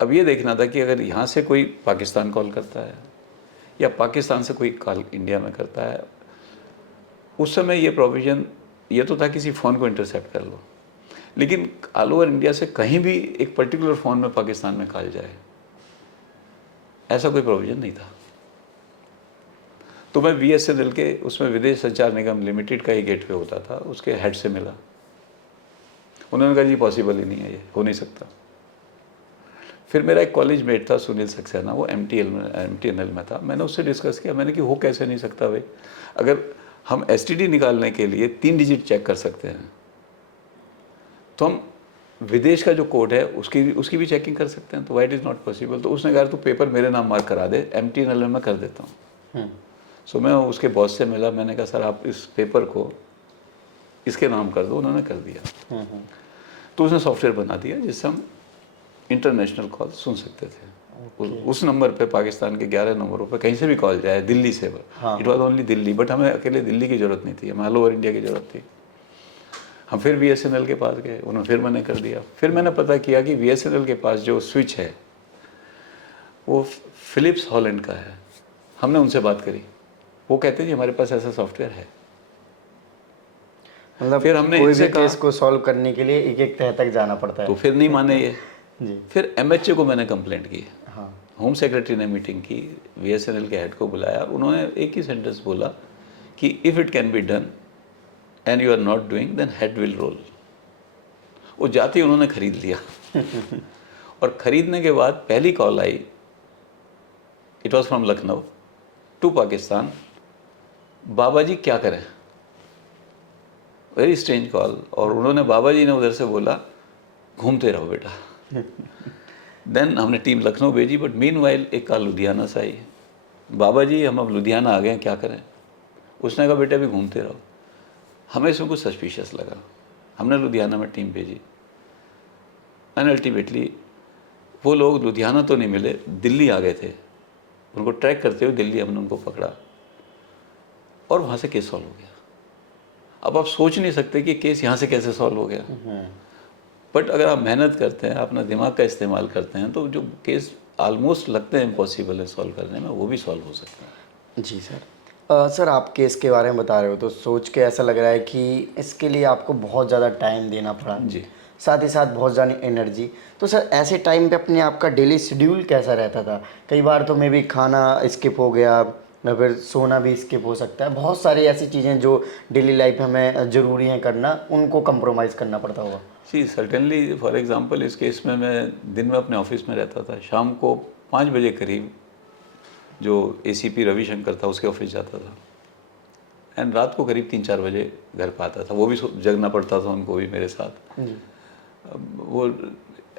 अब ये देखना था कि अगर यहाँ से कोई पाकिस्तान कॉल करता है या पाकिस्तान से कोई कॉल इंडिया में करता है, उस समय ये प्रोविज़न ये तो था किसी फ़ोन को इंटरसेप्ट कर लो, लेकिन ऑल ओवर इंडिया से कहीं भी एक पर्टिकुलर फ़ोन में पाकिस्तान में कॉल जाए, ऐसा कोई प्रोविज़न नहीं था। तो मैं BSNL के उसमें विदेश संचार निगम लिमिटेड का ही गेटवे होता था, उसके हेड से मिला। उन्होंने कहा जी पॉसिबल ही नहीं है, ये हो नहीं सकता। फिर मेरा एक कॉलेज मेट था सुनील सक्सेना, वो MTNL में था। मैंने उससे डिस्कस किया, मैंने कि हो कैसे नहीं सकता भाई, अगर हम STD निकालने के लिए 3 डिजिट चेक कर सकते हैं तो हम विदेश का जो कोड है उसकी भी चेकिंग कर सकते हैं, तो why it is not possible. तो उसने कहा तो पेपर मेरे नाम मार्क करा दे, MTNL में मैं कर देता हूँ। सो मैं उसके बॉस से मिला, मैंने कहा सर आप इस पेपर को इसके नाम कर दो। उन्होंने कर दिया। तो उसने सॉफ्टवेयर बना दिया जिससे हम इंटरनेशनल कॉल सुन सकते थे। उस नंबर पे, पाकिस्तान के 11 नंबरों पे कहीं से भी कॉल जाए, दिल्ली से, it was only Delhi. But हमें अकेले दिल्ली की ज़रूरत नहीं थी, हमें ऑल ओवर इंडिया की ज़रूरत थी। हम फिर BSNL के पास गए, उन्होंने फिर मैंने कर दिया। फिर मैंने पता किया कि BSNL के पास जो स्विच है वो फिलिप्स हॉलैंड का है। हमने उनसे बात करी, वो कहते हैं जी हमारे पास ऐसा सॉफ्टवेयर है। मतलब फिर हमने कोई इनसे भी केस को सॉल्व करने के लिए एक एक तह तक जाना पड़ता है। तो फिर नहीं माने ये। जी। फिर MHA को मैंने कंप्लेंट की। हाँ। होम सेक्रेटरी ने मीटिंग की, BSNL के हेड को बुलाया, उन्होंने एक ही सेंटेंस बोला कि if it can be done and you are not doing then head will roll. वो जाते ही उन्होंने खरीद लिया। और ख़रीदने के बाद पहली कॉल आई, it was from Lucknow to Pakistan, Baba ji क्या करें। Very strange call. और उन्होंने, बाबा जी ने उधर से बोला घूमते रहो बेटा। देन हमने टीम लखनऊ भेजी, बट मीनवाइल एक कॉल लुधियाना से आई, बाबा जी हम अब लुधियाना आ गए हैं, क्या करें। उसने कहा बेटा भी घूमते रहो। हमें इसमें कुछ सस्पिशियस लगा, हमने लुधियाना में टीम भेजी एंड अल्टीमेटली वो लोग लुधियाना तो नहीं मिले, दिल्ली आ गए थे। उनको ट्रैक करते हुए दिल्ली हमने उनको पकड़ा और वहाँ से केस सॉल्व हो गया। अब आप सोच नहीं सकते कि केस यहाँ से कैसे सॉल्व हो गया। बट अगर आप मेहनत करते हैं, अपना दिमाग का इस्तेमाल करते हैं, तो जो केस ऑलमोस्ट लगते हैं इम्पॉसिबल है सॉल्व करने में, वो भी सॉल्व हो सकता है। जी सर। सर आप केस के बारे में बता रहे हो तो सोच के ऐसा लग रहा है कि इसके लिए आपको बहुत ज़्यादा टाइम देना पड़ा, जी, साथ ही साथ बहुत ज़्यादा एनर्जी। तो सर ऐसे टाइम पे अपने आपका डेली शेड्यूल कैसा रहता था? कई बार तो मे भी खाना स्किप हो गया या फिर सोना भी स्किप हो सकता है, बहुत सारी ऐसी चीज़ें जो डेली लाइफ में हमें ज़रूरी हैं करना, उनको कंप्रोमाइज़ करना पड़ता होगा। जी सर्टेनली, फॉर एग्जांपल इस केस में मैं दिन में अपने ऑफिस में रहता था, शाम को 5 बजे करीब जो एसीपी रविशंकर था उसके ऑफिस जाता था, एंड रात को करीब 3-4 बजे घर पे आता था। वो भी जगना पड़ता था उनको भी मेरे साथ। वो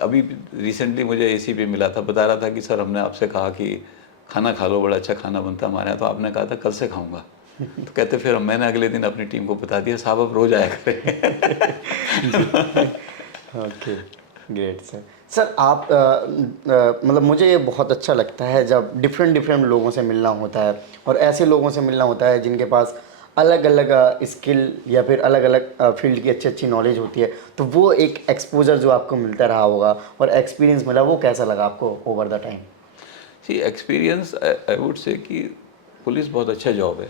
अभी रिसेंटली मुझे एसीपी मिला था, बता रहा था कि सर हमने आपसे कहा कि खाना खा लो, बड़ा अच्छा खाना बनता है हमारे यहाँ, तो आपने कहा था कल से खाऊंगा। तो कहते फिर मैंने अगले दिन अपनी टीम को बता दिया, साहब अब रोज आया करें। Okay, great sir. सर आप मतलब मुझे ये बहुत अच्छा लगता है जब डिफरेंट डिफरेंट लोगों से मिलना होता है, और ऐसे लोगों से मिलना होता है जिनके पास अलग अलग स्किल या फिर अलग अलग फील्ड की अच्छी अच्छी नॉलेज होती है। तो वो एक एक्सपोजर जो आपको मिलता रहा होगा और एक्सपीरियंस मिला, वो कैसा लगा आपको ओवर द टाइम? जी एक्सपीरियंस आई वुड से कि पुलिस बहुत अच्छा जॉब है।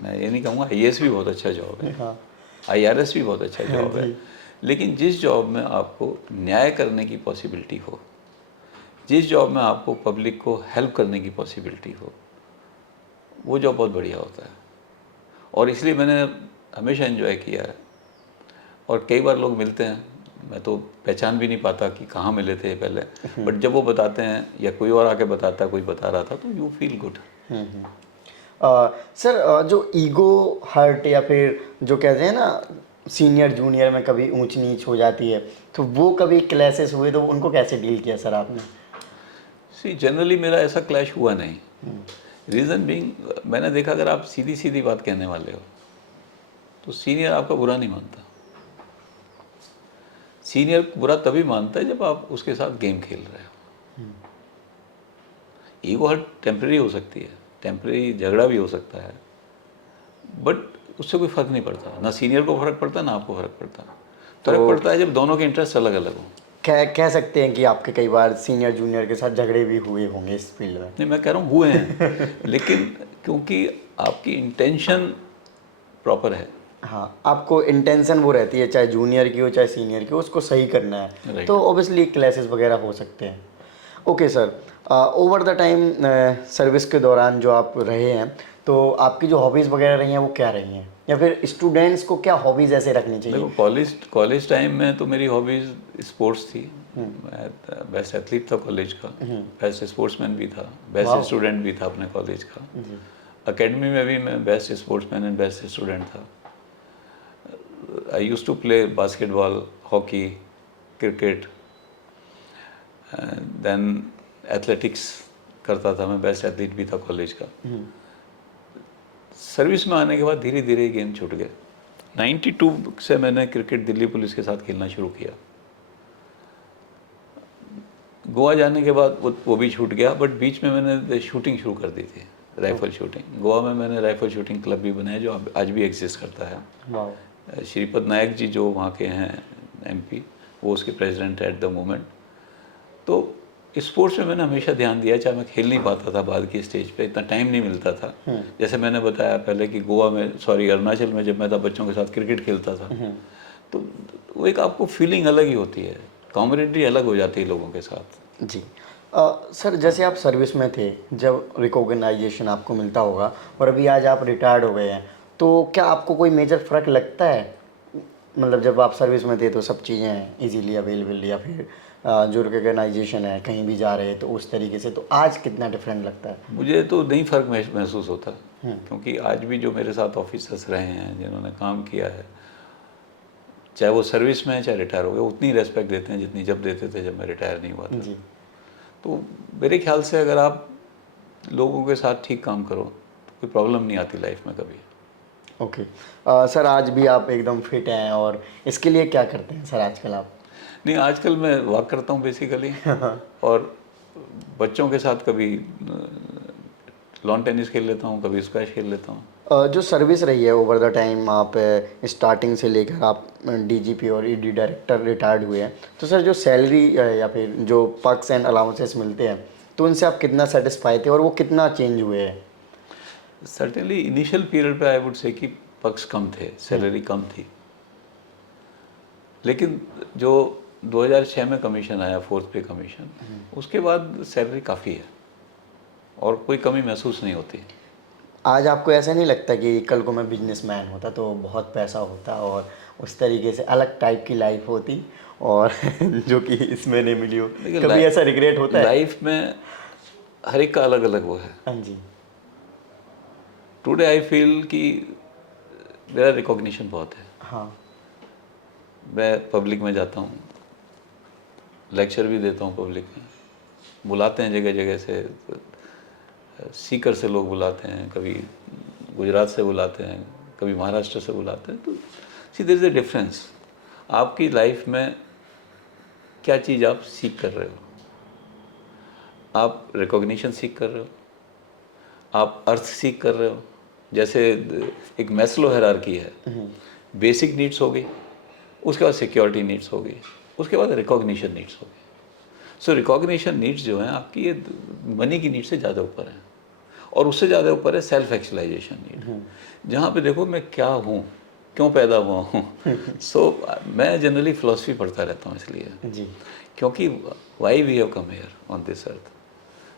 मैं ये नहीं कहूँगा आईएएस भी बहुत अच्छा जॉब है, हाँ आईआरएस भी बहुत अच्छा जॉब है, जी। लेकिन जिस जॉब में आपको न्याय करने की पॉसिबिलिटी हो, जिस जॉब में आपको पब्लिक को हेल्प करने की पॉसिबिलिटी हो, वो जॉब बहुत बढ़िया होता है। और इसलिए मैंने हमेशा एंजॉय किया है। और कई बार लोग मिलते हैं, मैं तो पहचान भी नहीं पाता कि कहाँ मिले थे पहले, बट जब वो बताते हैं या कोई और आके बताता है, कोई बता रहा था, तो यू फील गुड। सर जो ईगो हर्ट या फिर जो कहते हैं ना सीनियर जूनियर में कभी ऊंच नीच हो जाती है, तो वो कभी क्लैशेस हुए तो उनको कैसे डील किया सर आपने? सी जनरली मेरा ऐसा क्लैश हुआ नहीं। रीज़न बीइंग, मैंने देखा अगर आप सीधी सीधी बात कहने वाले हो तो सीनियर आपका बुरा नहीं मानता। सीनियर बुरा तभी मानता है जब आप उसके साथ गेम खेल रहे हो। ईगो हर्ट टेम्परेरी हो सकती है, टेम्परेरी झगड़ा भी हो सकता है, बट उससे कोई फ़र्क नहीं पड़ता। ना सीनियर को फ़र्क पड़ता, ना आपको फ़र्क पड़ता। फ़र्क पड़ता है जब दोनों के इंटरेस्ट अलग अलग हों। कह सकते हैं कि आपके कई बार सीनियर जूनियर के साथ झगड़े भी हुए होंगे इस फील्ड में? नहीं, मैं कह रहा हूँ हुए हैं, लेकिन क्योंकि आपकी इंटेंशन प्रॉपर है। हाँ, आपको इंटेंशन वो रहती है, चाहे जूनियर की हो चाहे सीनियर की हो, उसको सही करना है, Right. तो ऑब्वियसली क्लैसेस वगैरह हो सकते हैं। Okay sir, over the time service के दौरान जो आप रहे हैं, तो आपकी जो हॉबीज़ वगैरह रही हैं वो क्या रही हैं, या फिर स्टूडेंट्स को क्या हॉबीज़ ऐसे रखनी देखो चाहिए? कॉलेज टाइम में तो मेरी हॉबीज़ स्पोर्ट्स थी। मैं बेस्ट एथलीट था कॉलेज का, बेस्ट स्पोर्ट्समैन भी था, बेस्ट वाह। स्टूडेंट भी था अपने कॉलेज का। एकेडमी में भी मैं best sportsman and best student था। I used to play basketball, hockey, cricket, then athletics करता था मैं, बेस्ट एथलीट भी था कॉलेज का। सर्विस में आने के बाद धीरे धीरे गेम छूट गए। 92 से मैंने क्रिकेट दिल्ली पुलिस के साथ खेलना शुरू किया। गोवा जाने के बाद वो भी छूट गया, बट बीच में मैंने शूटिंग शुरू कर दी थी, राइफल शूटिंग। गोवा में मैंने राइफल शूटिंग क्लब भी बनाया जो आज भी एग्जिस्ट करता है। वाह। श्रीपद नायक जी जो वहाँ के हैं एमपी, वो उसके प्रेसिडेंट एट द मोमेंट। तो स्पोर्ट्स में मैंने हमेशा ध्यान दिया, चाहे मैं खेल नहीं पाता था बाद की स्टेज पे, इतना टाइम नहीं मिलता था। जैसे मैंने बताया पहले कि गोवा में, अरुणाचल में जब मैं था बच्चों के साथ क्रिकेट खेलता था, तो वो एक आपको फीलिंग अलग ही होती है, कॉम्युनिटी अलग हो जाती है लोगों के साथ। जी। सर जैसे आप सर्विस में थे, जब रिकॉग्नाइजेशन आपको मिलता होगा, और अभी आज आप रिटायर्ड हो गए हैं, तो क्या आपको कोई मेजर फ़र्क लगता है? मतलब जब आप सर्विस में थे तो सब चीज़ें इजीली अवेलेबल, या फिर जो रिकॉग्नाइजेशन है कहीं भी जा रहे हैं तो उस तरीके से, तो आज कितना डिफरेंट लगता है? मुझे तो नहीं फ़र्क महसूस होता, क्योंकि आज भी जो मेरे साथ ऑफिसर्स रहे हैं जिन्होंने काम किया है, चाहे वो सर्विस में है चाहे रिटायर हो गए, उतनी रेस्पेक्ट देते हैं जितनी जब देते थे जब मैं रिटायर नहीं हुआ था। जी। तो मेरे ख्याल से अगर आप लोगों के साथ ठीक काम करो तो कोई प्रॉब्लम नहीं आती लाइफ में कभी। ओके। सर आज भी आप एकदम फिट हैं, और इसके लिए क्या करते हैं सर आजकल आप? नहीं, आजकल मैं वॉक करता हूँ बेसिकली, और बच्चों के साथ कभी लॉन टेनिस खेल लेता हूँ, कभी स्क्वैश खेल लेता हूँ। जो सर्विस रही है ओवर द टाइम, आप स्टार्टिंग से लेकर आप डीजीपी और ईडी डायरेक्टर रिटायर्ड हुए हैं, तो सर जो सैलरी या फिर जो पर्क्स एंड अलाउंसेस मिलते हैं, तो उनसे आप कितना सेटिस्फाई थे, और वो कितना चेंज हुए हैं? सर्टेनली इनिशियल पीरियड पे आई वुड से कि पक्ष कम थे, सैलरी कम थी, लेकिन जो 2006 में कमीशन आया, फोर्थ पे कमीशन, उसके बाद सैलरी काफ़ी है और कोई कमी महसूस नहीं होती। आज आपको ऐसा नहीं लगता कि कल को मैं बिजनेसमैन होता तो बहुत पैसा होता और उस तरीके से अलग टाइप की लाइफ होती और जो कि इसमें नहीं मिली हो? देखिए कभी ऐसा रिग्रेट होता है? लाइफ में हर एक का अलग अलग वो है। हाँ जी। टुडे आई फील कि मेरा रिकॉग्निशन बहुत है। हाँ। मैं पब्लिक में जाता हूँ, लेक्चर भी देता हूँ पब्लिक में, बुलाते हैं जगह जगह से, सीकर से लोग बुलाते हैं, कभी गुजरात से बुलाते हैं, कभी महाराष्ट्र से बुलाते हैं। तो सी देयर इज अ डिफरेंस। आपकी लाइफ में क्या चीज़ आप सीख कर रहे हो? आप रिकॉग्निशन सीख कर रहे हो, आप अर्थ सीख कर रहे हो। जैसे एक मैस्लो हायरार्की है, बेसिक नीड्स हो गई, उसके बाद सिक्योरिटी नीड्स हो गई, उसके बाद रिकॉग्निशन नीड्स हो गई। सो रिकॉग्निशन नीड्स जो हैं आपकी ये मनी की नीड से ज़्यादा ऊपर हैं, और उससे ज़्यादा ऊपर है सेल्फ एक्चुअलाइजेशन नीड, जहाँ पे देखो मैं क्या हूँ, क्यों पैदा हुआ हूँ। सो मैं जनरली फ़िलासफ़ी पढ़ता रहता हूँ इसलिए, जी। क्योंकि why we have come here on this earth.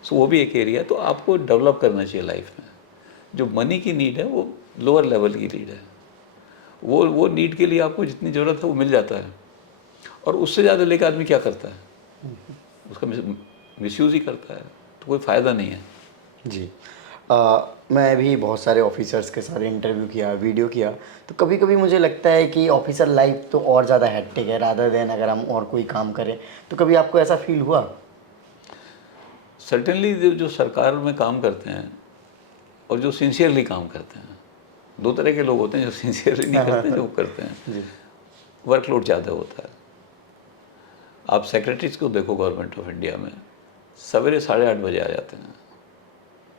So वो भी एक एरिया है, तो आपको डेवलप करना चाहिए लाइफ में। जो मनी की नीड है वो लोअर लेवल की नीड है, वो नीड के लिए आपको जितनी ज़रूरत है वो मिल जाता है, और उससे ज़्यादा लेकर आदमी क्या करता है, उसका मिसयूज़ ही करता है, तो कोई फ़ायदा नहीं है। जी। मैं भी बहुत सारे ऑफिसर्स के साथ इंटरव्यू किया, वीडियो किया, तो कभी कभी मुझे लगता है कि ऑफिसर लाइफ तो और ज़्यादा हेक्टिक है रादर देन अगर हम और कोई काम करें। तो कभी आपको ऐसा फील हुआ? सर्टेनली जो सरकार में काम करते हैं और जो सिंसियरली काम करते हैं, दो तरह के लोग होते हैं, जो सिंसियरली नहीं करते, जो करते हैं। जी। वर्कलोड ज़्यादा होता है। आप सेक्रेटरीज को देखो गवर्नमेंट ऑफ इंडिया में, सवेरे 8:30 बजे आ जाते हैं,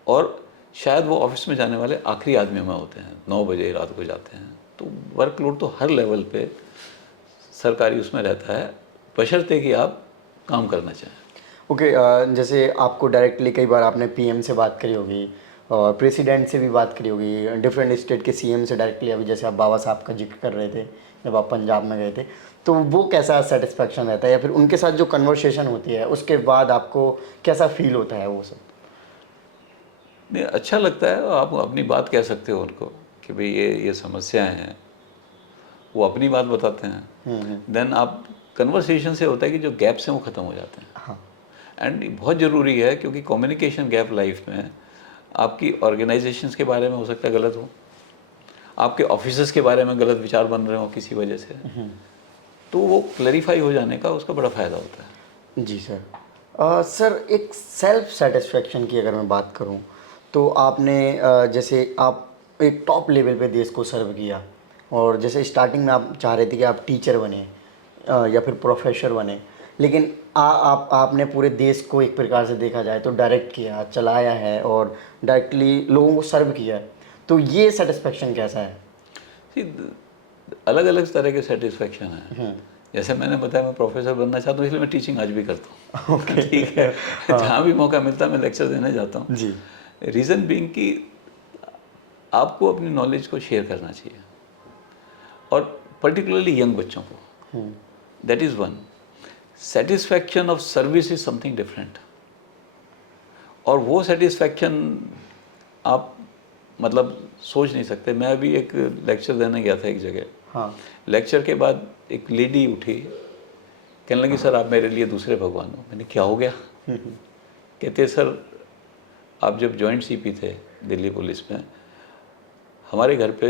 और शायद वो ऑफिस में जाने वाले आखिरी आदमी में होते हैं, 9 बजे रात को जाते हैं। तो वर्कलोड तो हर लेवल पे सरकारी उसमें रहता है, बशर्ते कि आप काम करना चाहें। ओके। जैसे आपको डायरेक्टली कई बार आपने पीएम से बात करी होगी और प्रेसिडेंट से भी बात करी होगी, डिफरेंट स्टेट के सीएम से डायरेक्टली, अभी जैसे आप बाबा साहब का जिक्र कर रहे थे जब आप पंजाब में गए थे, तो वो कैसा सेटिस्फेक्शन रहता है या फिर उनके साथ जो कन्वर्सेशन होती है उसके बाद आपको कैसा फील होता है वो सब? नहीं, अच्छा लगता है। आप अपनी बात कह सकते हो उनको कि भाई ये समस्याएं हैं, वो अपनी बात बताते हैं। देन आप कन्वर्सेशन से होता है कि जो गैप्स हैं वो ख़त्म हो जाते हैं। हाँ। एंड बहुत ज़रूरी है, क्योंकि कम्युनिकेशन गैप लाइफ में आपकी ऑर्गेनाइजेशंस के बारे में हो सकता है गलत हो, आपके ऑफिसर्स के बारे में गलत विचार बन रहे हो किसी वजह से, तो वो क्लैरिफाई हो जाने का उसका बड़ा फ़ायदा होता है। जी सर। सर एक सेल्फ सेटिस्फेक्शन की अगर मैं बात करूं तो आपने जैसे आप एक टॉप लेवल पे देश को सर्व किया और जैसे स्टार्टिंग में आप चाह रहे थे कि आप टीचर बने या फिर प्रोफेसर बने, लेकिन आपने पूरे देश को एक प्रकार से देखा जाए तो डायरेक्ट किया, चलाया है और डायरेक्टली लोगों को सर्व किया है, तो ये सेटिस्फेक्शन कैसा है? अलग अलग तरह के सेटिस्फेक्शन है। जैसे मैंने बताया मैं प्रोफेसर बनना चाहता हूँ, इसलिए मैं टीचिंग आज भी करता हूँ। ठीक है। जहाँ भी मौका मिलता है मैं लेक्चर देने जाता हूँ। जी। रीज़न बीइंग कि आपको अपनी नॉलेज को शेयर करना चाहिए, और पर्टिकुलरली यंग बच्चों को। That is one. Satisfaction of service is something different, और वो सेटिस्फैक्शन आप मतलब सोच नहीं सकते। मैं अभी एक लेक्चर देने गया था एक जगह। हाँ। लेक्चर के बाद एक लेडी उठी, कहने लगी सर आप मेरे लिए दूसरे भगवान हो। मैंने क्या हो गया? कहते सर आप जब जॉइंट सीपी थे दिल्ली पुलिस में, हमारे घर पे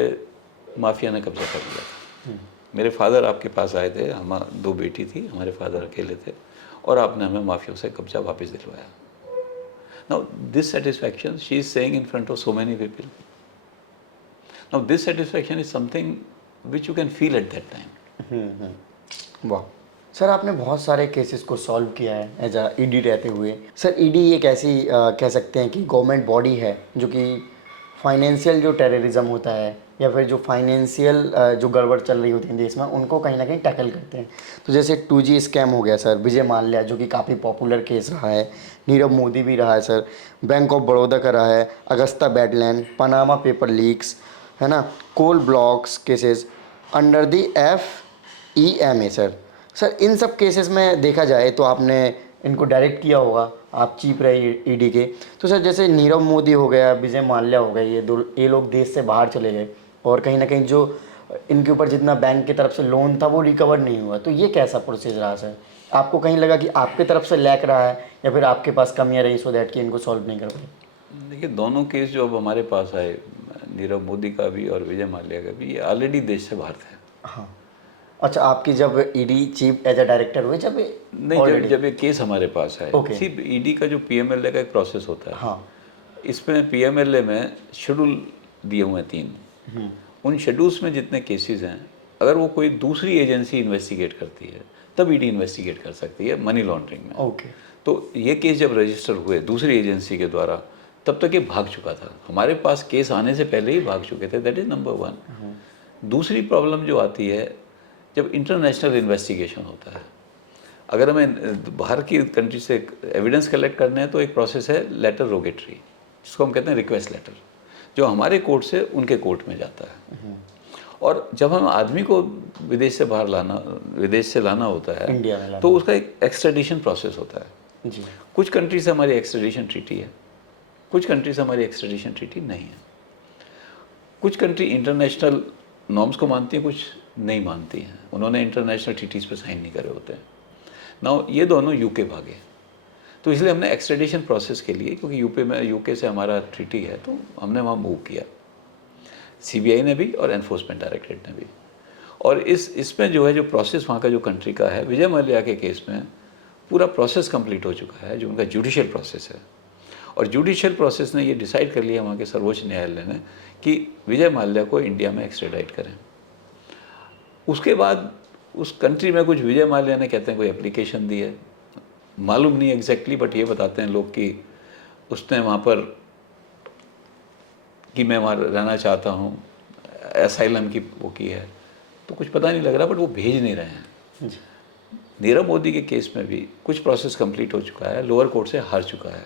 माफिया ने कब्जा कर लिया था। मेरे फादर आपके पास आए थे, हम 2 बेटी थी, हमारे फादर अकेले थे, और आपने हमें माफियों से कब्जा वापस दिलवाया। Now this satisfaction she is saying in front of so many people. Now this satisfaction is something which you can feel at that time. वाह। सर आपने बहुत सारे केसेस को सॉल्व किया है एज अ ईडी रहते हुए। सर ईडी एक ऐसी कह सकते हैं कि गवर्नमेंट बॉडी है जो कि फाइनेंशियल जो टेररिज्म होता है या फिर जो फाइनेंशियल जो गड़बड़ चल रही होती है देश में, उनको कहीं ना कहीं टैकल करते हैं। तो जैसे 2G स्कैम हो गया सर, विजय माल्या जो कि काफ़ी पॉपुलर केस रहा है, नीरव मोदी भी रहा है सर, बैंक ऑफ बड़ौदा का रहा है, Agusta Westland, Panama paper leaks, है ना, coal blocks cases under the FEMA sir. Sir इन सब केसेस में देखा जाए तो आपने इनको डायरेक्ट किया होगा, आप चीफ रहे ईडी के। तो सर जैसे नीरव मोदी हो गया, विजय माल्या हो गए, ये लोग देश से बाहर चले गए और कहीं ना कहीं जो इनके ऊपर जितना बैंक की तरफ से लोन था वो रिकवर नहीं हुआ, तो ये कैसा प्रोसेस रहा सर? आपको कहीं लगा कि आपकी तरफ से लैक रहा है या फिर आपके पास कमियां रही सो दैट कि इनको सॉल्व नहीं कर पाए? देखिए, दोनों केस जो अब हमारे पास आए, नीरव मोदी का भी और विजय माल्या का भी, ये ऑलरेडी देश से बाहर थे। हाँ, अच्छा, आपकी जब ED chief as a director हुए जब नहीं, जब ये केस हमारे पास आए, Okay. सिर्फ ईडी का जो पीएमएलए का एक प्रोसेस होता है, हाँ, इसमें पीएमएलए में शेड्यूल दिए हुए हैं 3। उन शेड्यूल्स में जितने केसेस हैं, अगर वो कोई दूसरी एजेंसी इन्वेस्टिगेट करती है तब ईडी इन्वेस्टिगेट कर सकती है मनी लॉन्ड्रिंग में। ओके, तो ये केस जब रजिस्टर हुए दूसरी एजेंसी के द्वारा, तब तक ये भाग चुका था। हमारे पास केस आने से पहले ही भाग चुके थे। That is number 1। दूसरी प्रॉब्लम जो आती है, जब इंटरनेशनल इन्वेस्टिगेशन होता है, अगर हमें बाहर की कंट्री से एविडेंस कलेक्ट करना है तो एक प्रोसेस है लेटर रोगेटरी, जिसको हम कहते हैं रिक्वेस्ट लेटर, जो हमारे कोर्ट से उनके कोर्ट में जाता है। और जब हम आदमी को विदेश से लाना होता है, इंडिया में लाना। तो उसका एक एक्सट्रेडिशन प्रोसेस होता है। जी, कुछ कंट्री से हमारी एक्सट्रेडिशन ट्रीटी है, कुछ कंट्री से हमारी एक्सट्रेडिशन ट्रीटी नहीं है। कुछ कंट्री इंटरनेशनल नॉर्म्स को मानती हैं, कुछ नहीं मानती हैं। उन्होंने इंटरनेशनल ट्रीटीज़ पे साइन नहीं करे होते हैं। नाउ ये दोनों यूके भागे, तो इसलिए हमने एक्सट्रेडिशन प्रोसेस के लिए, क्योंकि यूके से हमारा ट्रीटी है, तो हमने वहाँ मूव किया, सीबीआई ने भी और एनफोर्समेंट डायरेक्टरेट ने भी। और इसमें जो है, जो प्रोसेस वहाँ का जो कंट्री का है, विजय माल्या के केस में पूरा प्रोसेस कंप्लीट हो चुका है, जो उनका जुडिशियल प्रोसेस है। और जुडिशियल प्रोसेस ने ये डिसाइड कर लिया वहाँ के सर्वोच्च न्यायालय ने कि विजय माल्या को इंडिया में एक्सट्रेडाइट करें। उसके बाद उस कंट्री में कुछ विजय माल्या ने, कहते हैं, कोई एप्लीकेशन दी है, मालूम नहीं एग्जैक्टली, बट ये बताते हैं लोग कि उसने वहाँ पर कि मैं वहाँ रहना चाहता हूँ, असाइलम की वो की है, तो कुछ पता नहीं लग रहा, बट वो भेज नहीं रहे हैं। नीरव मोदी के केस में भी कुछ प्रोसेस कंप्लीट हो चुका है, लोअर कोर्ट से हार चुका है,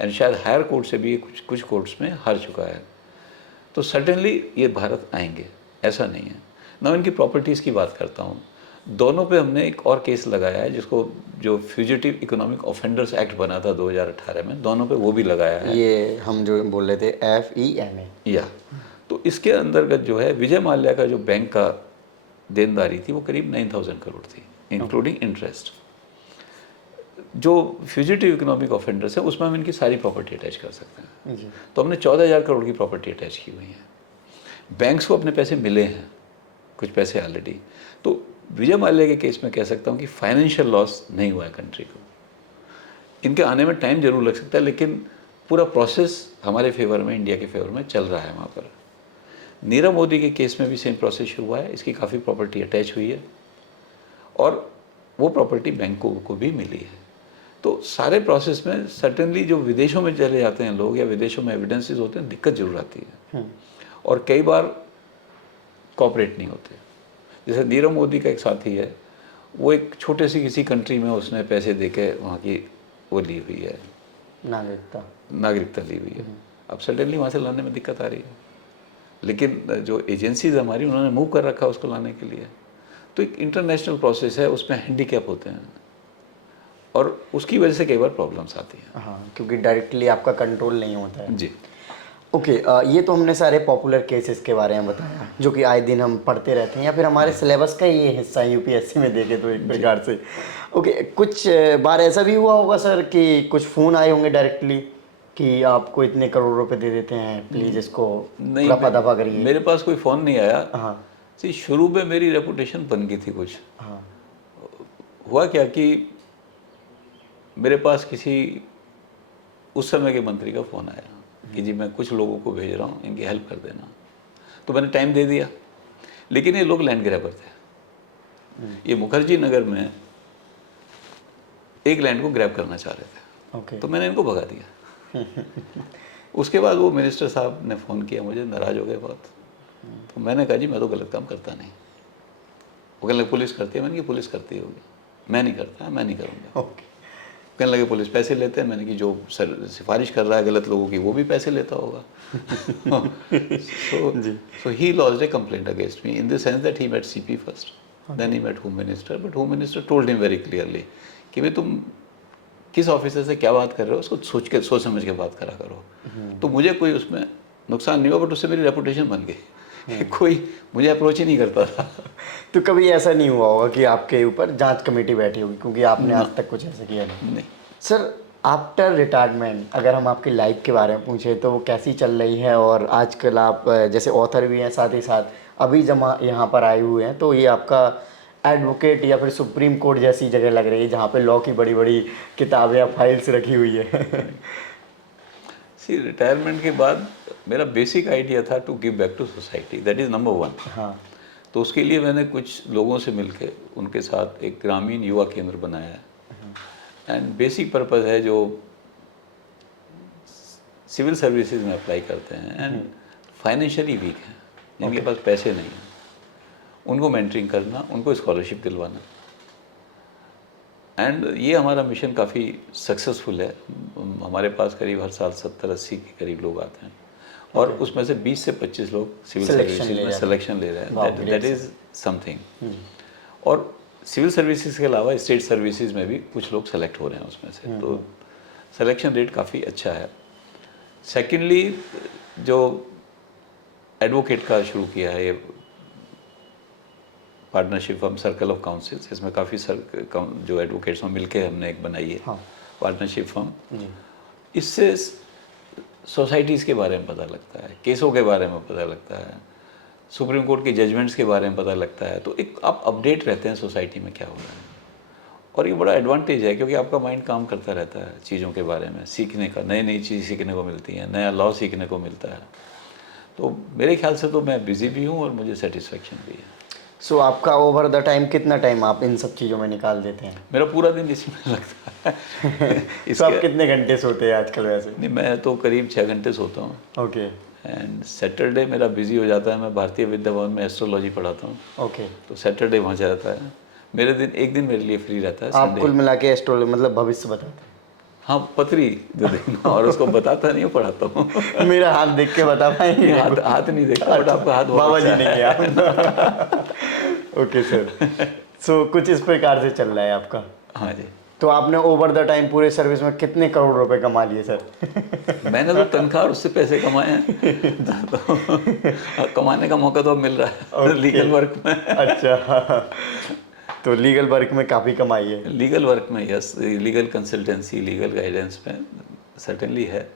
एंड शायद हायर कोर्ट से भी कुछ कोर्ट्स में हार चुका है। तो सडनली ये भारत आएंगे, ऐसा नहीं है ना। इनकी प्रॉपर्टीज़ की बात करता हूँ, दोनों पे हमने एक और केस लगाया है, जिसको जो फ्यूजिटिव इकोनॉमिक ऑफेंडर्स एक्ट बना था 2018 में, दोनों पे वो भी लगाया है। ये हम जो बोल रहे थे FEMA, या तो इसके अंतर्गत जो है, विजय माल्या का जो बैंक का देनदारी थी वो करीब 9,000 करोड़ थी, इंक्लूडिंग इंटरेस्ट। जो फ्यूजिटिव इकोनॉमिक ऑफेंडर्स हैं, उसमें हम इनकी सारी प्रॉपर्टी अटैच कर सकते हैं। जी, तो हमने 14,000 करोड़ की प्रॉपर्टी अटैच की हुई है। बैंक्स को अपने पैसे मिले हैं, कुछ पैसे ऑलरेडी। तो विजय माल्या के केस में कह सकता हूँ कि फाइनेंशियल लॉस नहीं हुआ है कंट्री को। इनके आने में टाइम जरूर लग सकता है, लेकिन पूरा प्रोसेस हमारे फेवर में, इंडिया के फेवर में चल रहा है वहाँ पर। नीरव मोदी के केस में भी सेम प्रोसेस हुआ है, इसकी काफ़ी प्रॉपर्टी अटैच हुई है और वो प्रॉपर्टी बैंकों को भी मिली है। तो सारे प्रोसेस में सर्टेनली जो विदेशों में चले जाते हैं लोग, या विदेशों में एविडेंसेस होते हैं, दिक्कत जरूर आती है और कई बार कॉपरेट नहीं होते। जैसे नीरव मोदी का एक साथी है, वो एक छोटे सी किसी कंट्री में उसने पैसे दे के वहाँ की वो ली हुई है, नागरिकता ली हुई है। अब सडनली वहाँ से लाने में दिक्कत आ रही है, लेकिन जो एजेंसीज हमारी, उन्होंने मूव कर रखा है उसको लाने के लिए। तो एक इंटरनेशनल प्रोसेस है, उसमें हैंडीकैप होते हैं और उसकी वजह से कई बार प्रॉब्लम्स आती हैं। हाँ, क्योंकि डायरेक्टली आपका कंट्रोल नहीं होता है। जी, ओके, ये तो हमने सारे पॉपुलर केसेस के बारे में बताया, जो कि आए दिन हम पढ़ते रहते हैं या फिर हमारे सिलेबस का ये हिस्सा है यूपीएससी में देखे तो एक प्रकार से। ओके, कुछ बार ऐसा भी हुआ होगा सर कि कुछ फ़ोन आए होंगे डायरेक्टली कि आपको इतने करोड़ रुपए दे देते हैं, प्लीज़ इसको नहीं, रफा दफा करिए? मेरे पास कोई फ़ोन नहीं आया। हाँ, सी शुरू में मेरी रेपुटेशन बन गई थी कुछ। हाँ, हुआ क्या कि मेरे पास किसी उस समय के मंत्री का फ़ोन आया कि जी मैं कुछ लोगों को भेज रहा हूँ, इनकी हेल्प कर देना। तो मैंने टाइम दे दिया, लेकिन ये लोग लैंड ग्रैबर थे। ये मुखर्जी नगर में एक लैंड को ग्रैब करना चाह रहे थे। ओके, तो मैंने इनको भगा दिया। उसके बाद वो मिनिस्टर साहब ने फ़ोन किया मुझे, नाराज़ हो गए बहुत। तो मैंने कहा जी मैं तो गलत काम करता नहीं। वो कहने लगे पुलिस करती है। मैंने कहा पुलिस करती होगी, मैं नहीं करता, मैं नहीं करूँगा। ओके, कहने लगे पुलिस पैसे लेते हैं। मैंने कि जो सिफारिश कर रहा है गलत लोगों की, वो भी पैसे लेता होगा। so he lodged a complaint against me in the sense that he met CP first, then he met Home Minister, but Home Minister told him very clearly कि भाई तुम किस ऑफिसर से क्या बात कर रहे हो उसको सोच समझ के बात करा करो। तो मुझे कोई उसमें नुकसान नहीं हुआ, बट उससे मेरी रेपुटेशन बन गई। कोई मुझे अप्रोच ही नहीं करता था। तो कभी ऐसा नहीं हुआ होगा कि आपके ऊपर जांच कमेटी बैठी होगी, क्योंकि आपने आज तक कुछ ऐसा किया नहीं? नहीं। सर, आफ्टर रिटायरमेंट अगर हम आपकी लाइफ के बारे में पूछें तो वो कैसी चल रही है? और आजकल आप जैसे ऑथर भी हैं, साथ ही साथ अभी जब यहाँ पर आए हुए हैं, तो ये आपका एडवोकेट या फिर सुप्रीम कोर्ट जैसी जगह लग रही है, जहाँ पे लॉ की बड़ी बड़ी किताबें या फाइल्स रखी हुई है। सी, रिटायरमेंट के बाद मेरा बेसिक आइडिया था to give back to society, that is number 1। हाँ। तो उसके लिए मैंने कुछ लोगों से मिलके उनके साथ एक ग्रामीण युवा केंद्र बनाया है। एंड बेसिक पर्पज़ है जो सिविल सर्विसेज में अप्लाई करते हैं एंड फाइनेंशियली वीक हैं, जिनके पास पैसे नहीं हैं, उनको मेंटरिंग करना, उनको स्कॉलरशिप दिलवाना। एंड ये हमारा मिशन काफ़ी सक्सेसफुल है। हमारे पास करीब हर साल 70-80 के करीब लोग आते हैं और उसमें से 20 से 25 लोग सिविल सर्विसेज में सिलेक्शन ले रहे हैं। That is something. और सिविल सर्विसेज के अलावा स्टेट सर्विसेज में भी कुछ लोग सेलेक्ट हो रहे हैं उसमें से, तो सिलेक्शन रेट काफ़ी अच्छा है। सेकेंडली, जो एडवोकेट का शुरू किया है ये partnership firm circle of councils, इसमें काफ़ी जो एडवोकेट्स हैं मिलके हमने एक बनाई है पार्टनरशिप फर्म। इससे सोसाइटीज़ के बारे में पता लगता है, केसों के बारे में पता लगता है, सुप्रीम कोर्ट के जजमेंट्स के बारे में पता लगता है। तो एक आप अपडेट रहते हैं सोसाइटी में क्या हो रहा है, और ये बड़ा एडवांटेज है क्योंकि आपका माइंड काम करता रहता है चीज़ों के बारे में, सीखने का, नई नई चीज़ सीखने को मिलती है, नया लॉ सीखने को मिलता है। तो मेरे ख्याल से तो मैं बिजी भी हूँ और मुझे सेटिस्फेक्शन भी है। सो आपका ओवर द टाइम कितना टाइम आप इन सब चीज़ों में निकाल देते हैं? मेरा पूरा दिन इसी में लगता है। तो आप कितने घंटे सोते हैं आजकल वैसे? नहीं, मैं तो करीब 6 घंटे सोता हूँ। ओके। एंड सैटरडे मेरा बिजी हो जाता है, मैं भारतीय विद्या भवन में एस्ट्रोलॉजी पढ़ाता हूँ। ओके। तो सैटरडे वहाँ जाता है। मेरे दिन एक दिन मेरे लिए फ्री रहता है, आप संडे। कुल मिला के एस्ट्रोलॉजी मतलब भविष्य बताते हैं? हाँ, पत्री जो देखना, और उसको बताता नहीं हूँ, पढ़ाता हूँ। मेरा हाथ देख के बता पाएंगे? हाथ नहीं देखता, बट आपका हाथ बहुत बाबा अच्छा जी ने किया। Okay sir. सो कुछ इस प्रकार से चल रहा है आपका? हाँ जी। तो आपने ओवर द टाइम पूरे सर्विस में कितने करोड़ रुपए कमा लिए सर? मैंने तो तनख्वाह और उससे पैसे कमाए हैं। तो कमाने का मौका तो अब मिल रहा है लीगल वर्क में। अच्छा, तो लीगल वर्क में काफ़ी कमाई है? लीगल वर्क में, yes, legal consultancy, legal guidance में सर्टेनली है।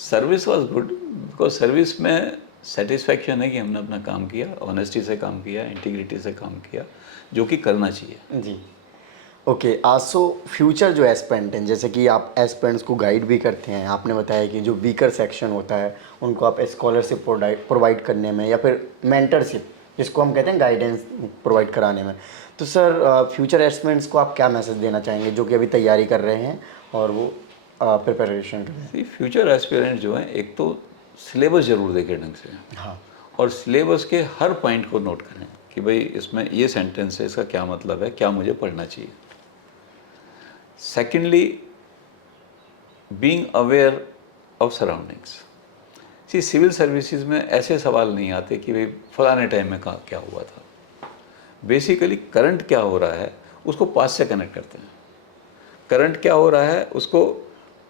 Service was good because service में सेटिस्फैक्शन है कि हमने अपना काम किया, ऑनेस्टी से काम किया, इंटीग्रिटी से काम किया, जो कि करना चाहिए। जी। ओके, सो फ्यूचर जो एस्पिरेंट हैं, जैसे कि आप एस्पिरेंट्स को गाइड भी करते हैं, आपने बताया कि जो वीकर सेक्शन होता है उनको आप स्कॉलरशिप प्रोवाइड करने में या फिर मेंटरशिप, जिसको हम कहते हैं गाइडेंस प्रोवाइड कराने में, तो सर फ्यूचर एस्पिरेंट्स को आप क्या मैसेज देना चाहेंगे जो कि अभी तैयारी कर रहे हैं और वो प्रिपरेशन कर रहे हैं? फ्यूचर एस्पिरेंट जो हैं, एक तो सिलेबस ज़रूर देखें ढंग से, हाँ, और सिलेबस के हर पॉइंट को नोट करें कि भाई इसमें ये सेंटेंस है, इसका क्या मतलब है, क्या मुझे पढ़ना चाहिए। Secondly, being aware of surroundings. See, civil services में ऐसे सवाल नहीं आते कि भाई फलाने टाइम में कहाँ क्या हुआ था। बेसिकली करंट क्या हो रहा है उसको पास्ट से कनेक्ट करते हैं। करंट क्या हो रहा है उसको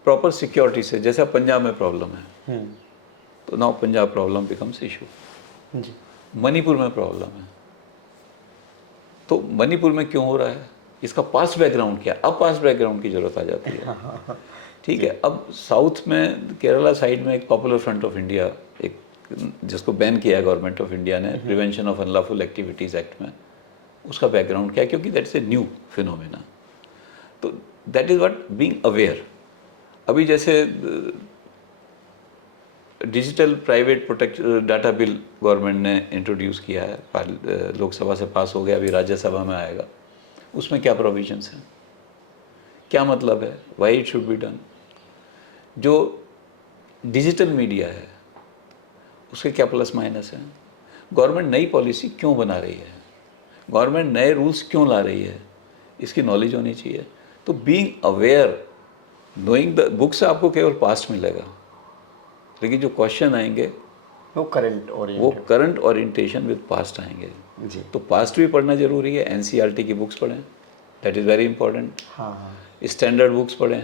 प्रॉपर सिक्योरिटी से, जैसा पंजाब में प्रॉब्लम है तो now Punjab problem becomes issue. जी। मणिपुर में प्रॉब्लम है तो मणिपुर में क्यों हो रहा है, इसका पास्ट बैकग्राउंड क्या, अब पास्ट बैकग्राउंड की जरूरत आ जाती है। ठीक है, अब साउथ में केरला साइड में एक पॉपुलर फ्रंट ऑफ इंडिया, एक जिसको बैन किया है गवर्नमेंट ऑफ इंडिया ने prevention of unlawful activities act में, उसका बैकग्राउंड क्या है, क्योंकि दैट्स ए न्यू फिनोमेना। तो that is what being aware. अभी जैसे digital private protect data bill government ने इंट्रोड्यूस किया है, लोकसभा से पास हो गया, अभी राज्यसभा में आएगा। उसमें क्या प्रोविजंस हैं, क्या मतलब है, why it should be done. जो डिजिटल मीडिया है उसके क्या प्लस माइनस हैं, गवर्नमेंट नई पॉलिसी क्यों बना रही है, गवर्नमेंट नए रूल्स क्यों ला रही है, इसकी नॉलेज होनी चाहिए। तो being aware, knowing the book से आपको केवल पास्ट मिलेगा, लेकिन जो क्वेश्चन आएंगे वो करंट ओरिएंटेशन विद पास्ट आएंगे। जी। तो पास्ट भी पढ़ना जरूरी है, एनसीईआरटी की बुक्स पढ़ें, दैट इज़ वेरी इंपॉर्टेंट। हाँ हाँ। स्टैंडर्ड बुक्स पढ़ें,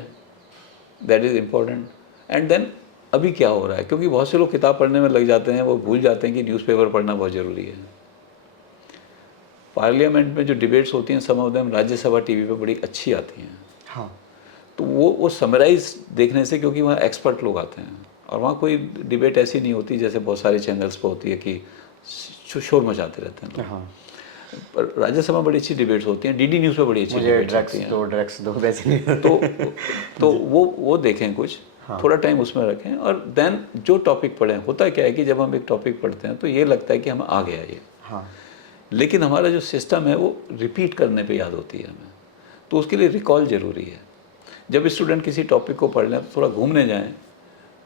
that is important. And then अभी क्या हो रहा है, क्योंकि बहुत से लोग किताब पढ़ने में लग जाते हैं, वो भूल जाते हैं कि न्यूज़पेपर पढ़ना बहुत ज़रूरी है। पार्लियामेंट में जो डिबेट्स होती हैं, सम ऑफ देम राज्यसभा टीवी पे बड़ी अच्छी आती हैं। हाँ तो वो समराइज देखने से, क्योंकि वहाँ एक्सपर्ट लोग आते हैं, और वहाँ कोई डिबेट ऐसी नहीं होती जैसे बहुत सारे चैनल्स पर होती है कि शोर मचाते रहते हैं लोग। हाँ, पर राज्यसभा में बड़ी अच्छी डिबेट्स होती हैं, डीडी न्यूज़ पे बड़ी अच्छी मुझे डिबेट्स होती हैं। ड्रग्स दो वैसे नहीं। तो वो देखें कुछ, थोड़ा टाइम उसमें रखें, और देन जो टॉपिक पढ़ें। होता क्या है कि जब हम एक टॉपिक पढ़ते हैं तो ये लगता है कि हम आ गया ये, हाँ लेकिन हमारा जो सिस्टम है वो रिपीट करने पे याद होती है हमें, तो उसके लिए रिकॉल ज़रूरी है। जब स्टूडेंट किसी टॉपिक को पढ़ लें तो थोड़ा घूमने जाएं,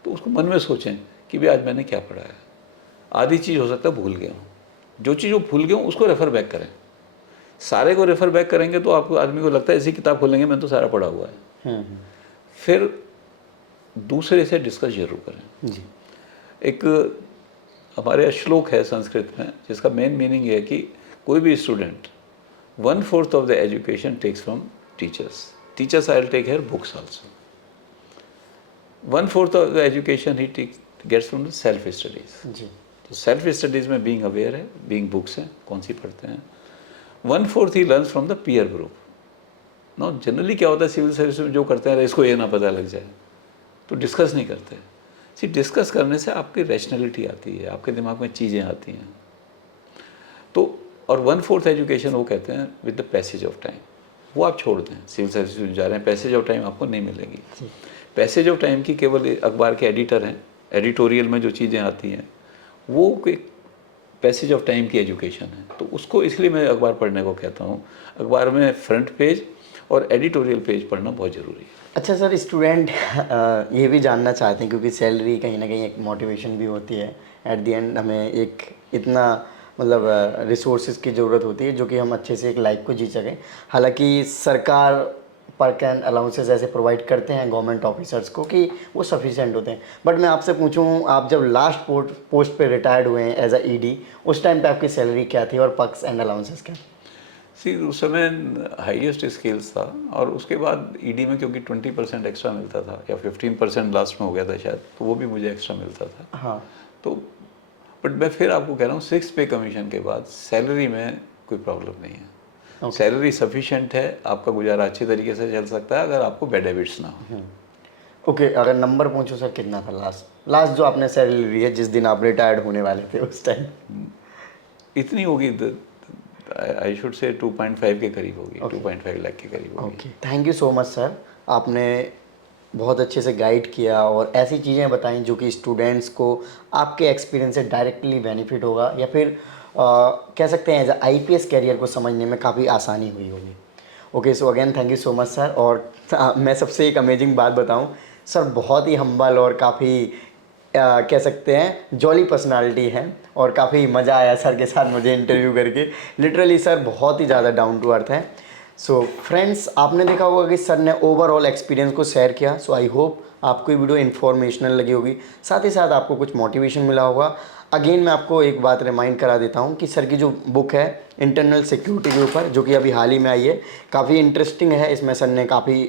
तो उसको मन में सोचें कि भाई आज मैंने क्या पढ़ा है। आधी चीज़ हो सकता है भूल गया हूँ, जो चीज़ वो भूल गया हूँ उसको रेफ़र बैक करें। सारे को रेफ़र बैक करेंगे तो आपको, आदमी को लगता है ऐसी किताब खोलेंगे मैंने तो सारा पढ़ा हुआ है। फिर दूसरे से डिस्कस जरूर करें जी। एक हमारे यहाँ श्लोक है संस्कृत में जिसका मेन मीनिंग ये है कि कोई भी student 1/4 of the education takes from teachers I will take her books also. 1/4 of the education he gets from the self studies. जी। तो सेल्फ स्टडीज़ में बीइंग अवेयर है, बीइंग बुक्स है, कौन सी पढ़ते हैं। 1/4 ही learns from the peer group. No generally क्या होता है सिविल सर्विस में जो करते हैं इसको ये ना पता लग जाए तो डिस्कस नहीं करते। डिस्कस करने से आपकी रैशनैलिटी आती है, आपके दिमाग में चीज़ें आती हैं। तो और 1/4 एजुकेशन वो कहते हैं with the passage of time, वो आप छोड़ दें। सिविल सर्विस में जा रहे हैं, पैसेज ऑफ टाइम आपको नहीं मिलेगी। पैसेज ऑफ टाइम की केवल अखबार के एडिटर हैं, एडिटोरियल में जो चीज़ें आती हैं वो एक पैसेज ऑफ टाइम की एजुकेशन है। तो उसको इसलिए मैं अखबार पढ़ने को कहता हूँ। अखबार में फ्रंट पेज और एडिटोरियल पेज पढ़ना बहुत ज़रूरी है। अच्छा सर, स्टूडेंट ये भी जानना चाहते हैं क्योंकि सैलरी कहीं ना कहीं एक मोटिवेशन भी होती है। एट द एंड हमें एक इतना मतलब रिसोर्सेज की ज़रूरत होती है जो कि हम अच्छे से एक लाइफ को जी सकें। हालांकि सरकार पर कैन अलाउंसेस ऐसे प्रोवाइड करते हैं गवर्नमेंट ऑफिसर्स को कि वो सफिशिएंट होते हैं। बट मैं आपसे पूछूं, आप जब लास्ट पोस्ट पे रिटायर्ड हुए हैं एज अ ईडी, उस टाइम पे आपकी सैलरी क्या थी और पर्क्स एंड अलाउंसेस क्या? उस समय हाईएस्ट स्केल्स था, और उसके बाद ईडी में क्योंकि 20% एक्स्ट्रा मिलता था, या 15% लास्ट में हो गया था शायद, तो वो भी मुझे एक्स्ट्रा मिलता था। हाँ। तो बट मैं फिर आपको कह रहा हूँ 6 पे कमीशन के बाद सैलरी में कोई प्रॉब्लम नहीं है। सैलरी सफिशिएंट है, आपका गुजारा अच्छी तरीके से चल सकता है अगर आपको बैड हैबिट्स ना हो। ओके, अगर नंबर पूछो सर कितना था लास्ट जो आपने सैलरी ली है जिस दिन आप रिटायर्ड होने वाले थे उस टाइम? इतनी होगी, आई शुड से 2.5 के करीब होगी। 2.5 लाख के करीब होगी। Okay, thank you so much sir. आपने बहुत अच्छे से गाइड किया और ऐसी चीज़ें बताई जो कि स्टूडेंट्स को आपके एक्सपीरियंस से डायरेक्टली बेनिफिट होगा, या फिर कह सकते हैं एज अ IPS कैरियर को समझने में काफ़ी आसानी हुई होगी। Okay, so again thank you so much sir. और मैं सबसे एक अमेजिंग बात बताऊं सर, बहुत ही हम्बल और काफ़ी कह सकते हैं जॉली पर्सनालिटी है, और काफ़ी मज़ा आया सर के साथ मुझे इंटरव्यू करके। लिटरली सर बहुत ही ज़्यादा डाउन टू अर्थ है। सो फ्रेंड्स, आपने देखा होगा कि सर ने ओवरऑल एक्सपीरियंस को शेयर किया। सो आई होप आपको ये वीडियो इन्फॉर्मेशनल लगी होगी, साथ ही साथ आपको कुछ मोटिवेशन मिला होगा। अगेन मैं आपको एक बात रिमाइंड करा देता हूँ कि सर की जो बुक है इंटरनल सिक्योरिटी के ऊपर, जो कि अभी हाल ही में आई है, काफ़ी इंटरेस्टिंग है। इसमें सर ने काफ़ी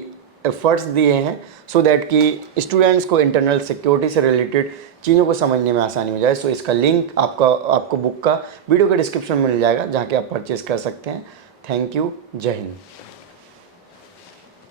एफर्ट्स दिए हैं सो दैट कि स्टूडेंट्स को इंटरनल सिक्योरिटी से रिलेटेड चीज़ों को समझने में आसानी हो जाए। सो इसका लिंक आपको बुक का वीडियो के डिस्क्रिप्शन में मिल जाएगा, जहाँ के आप परचेज़ कर सकते हैं। Thank you. जय हिंद।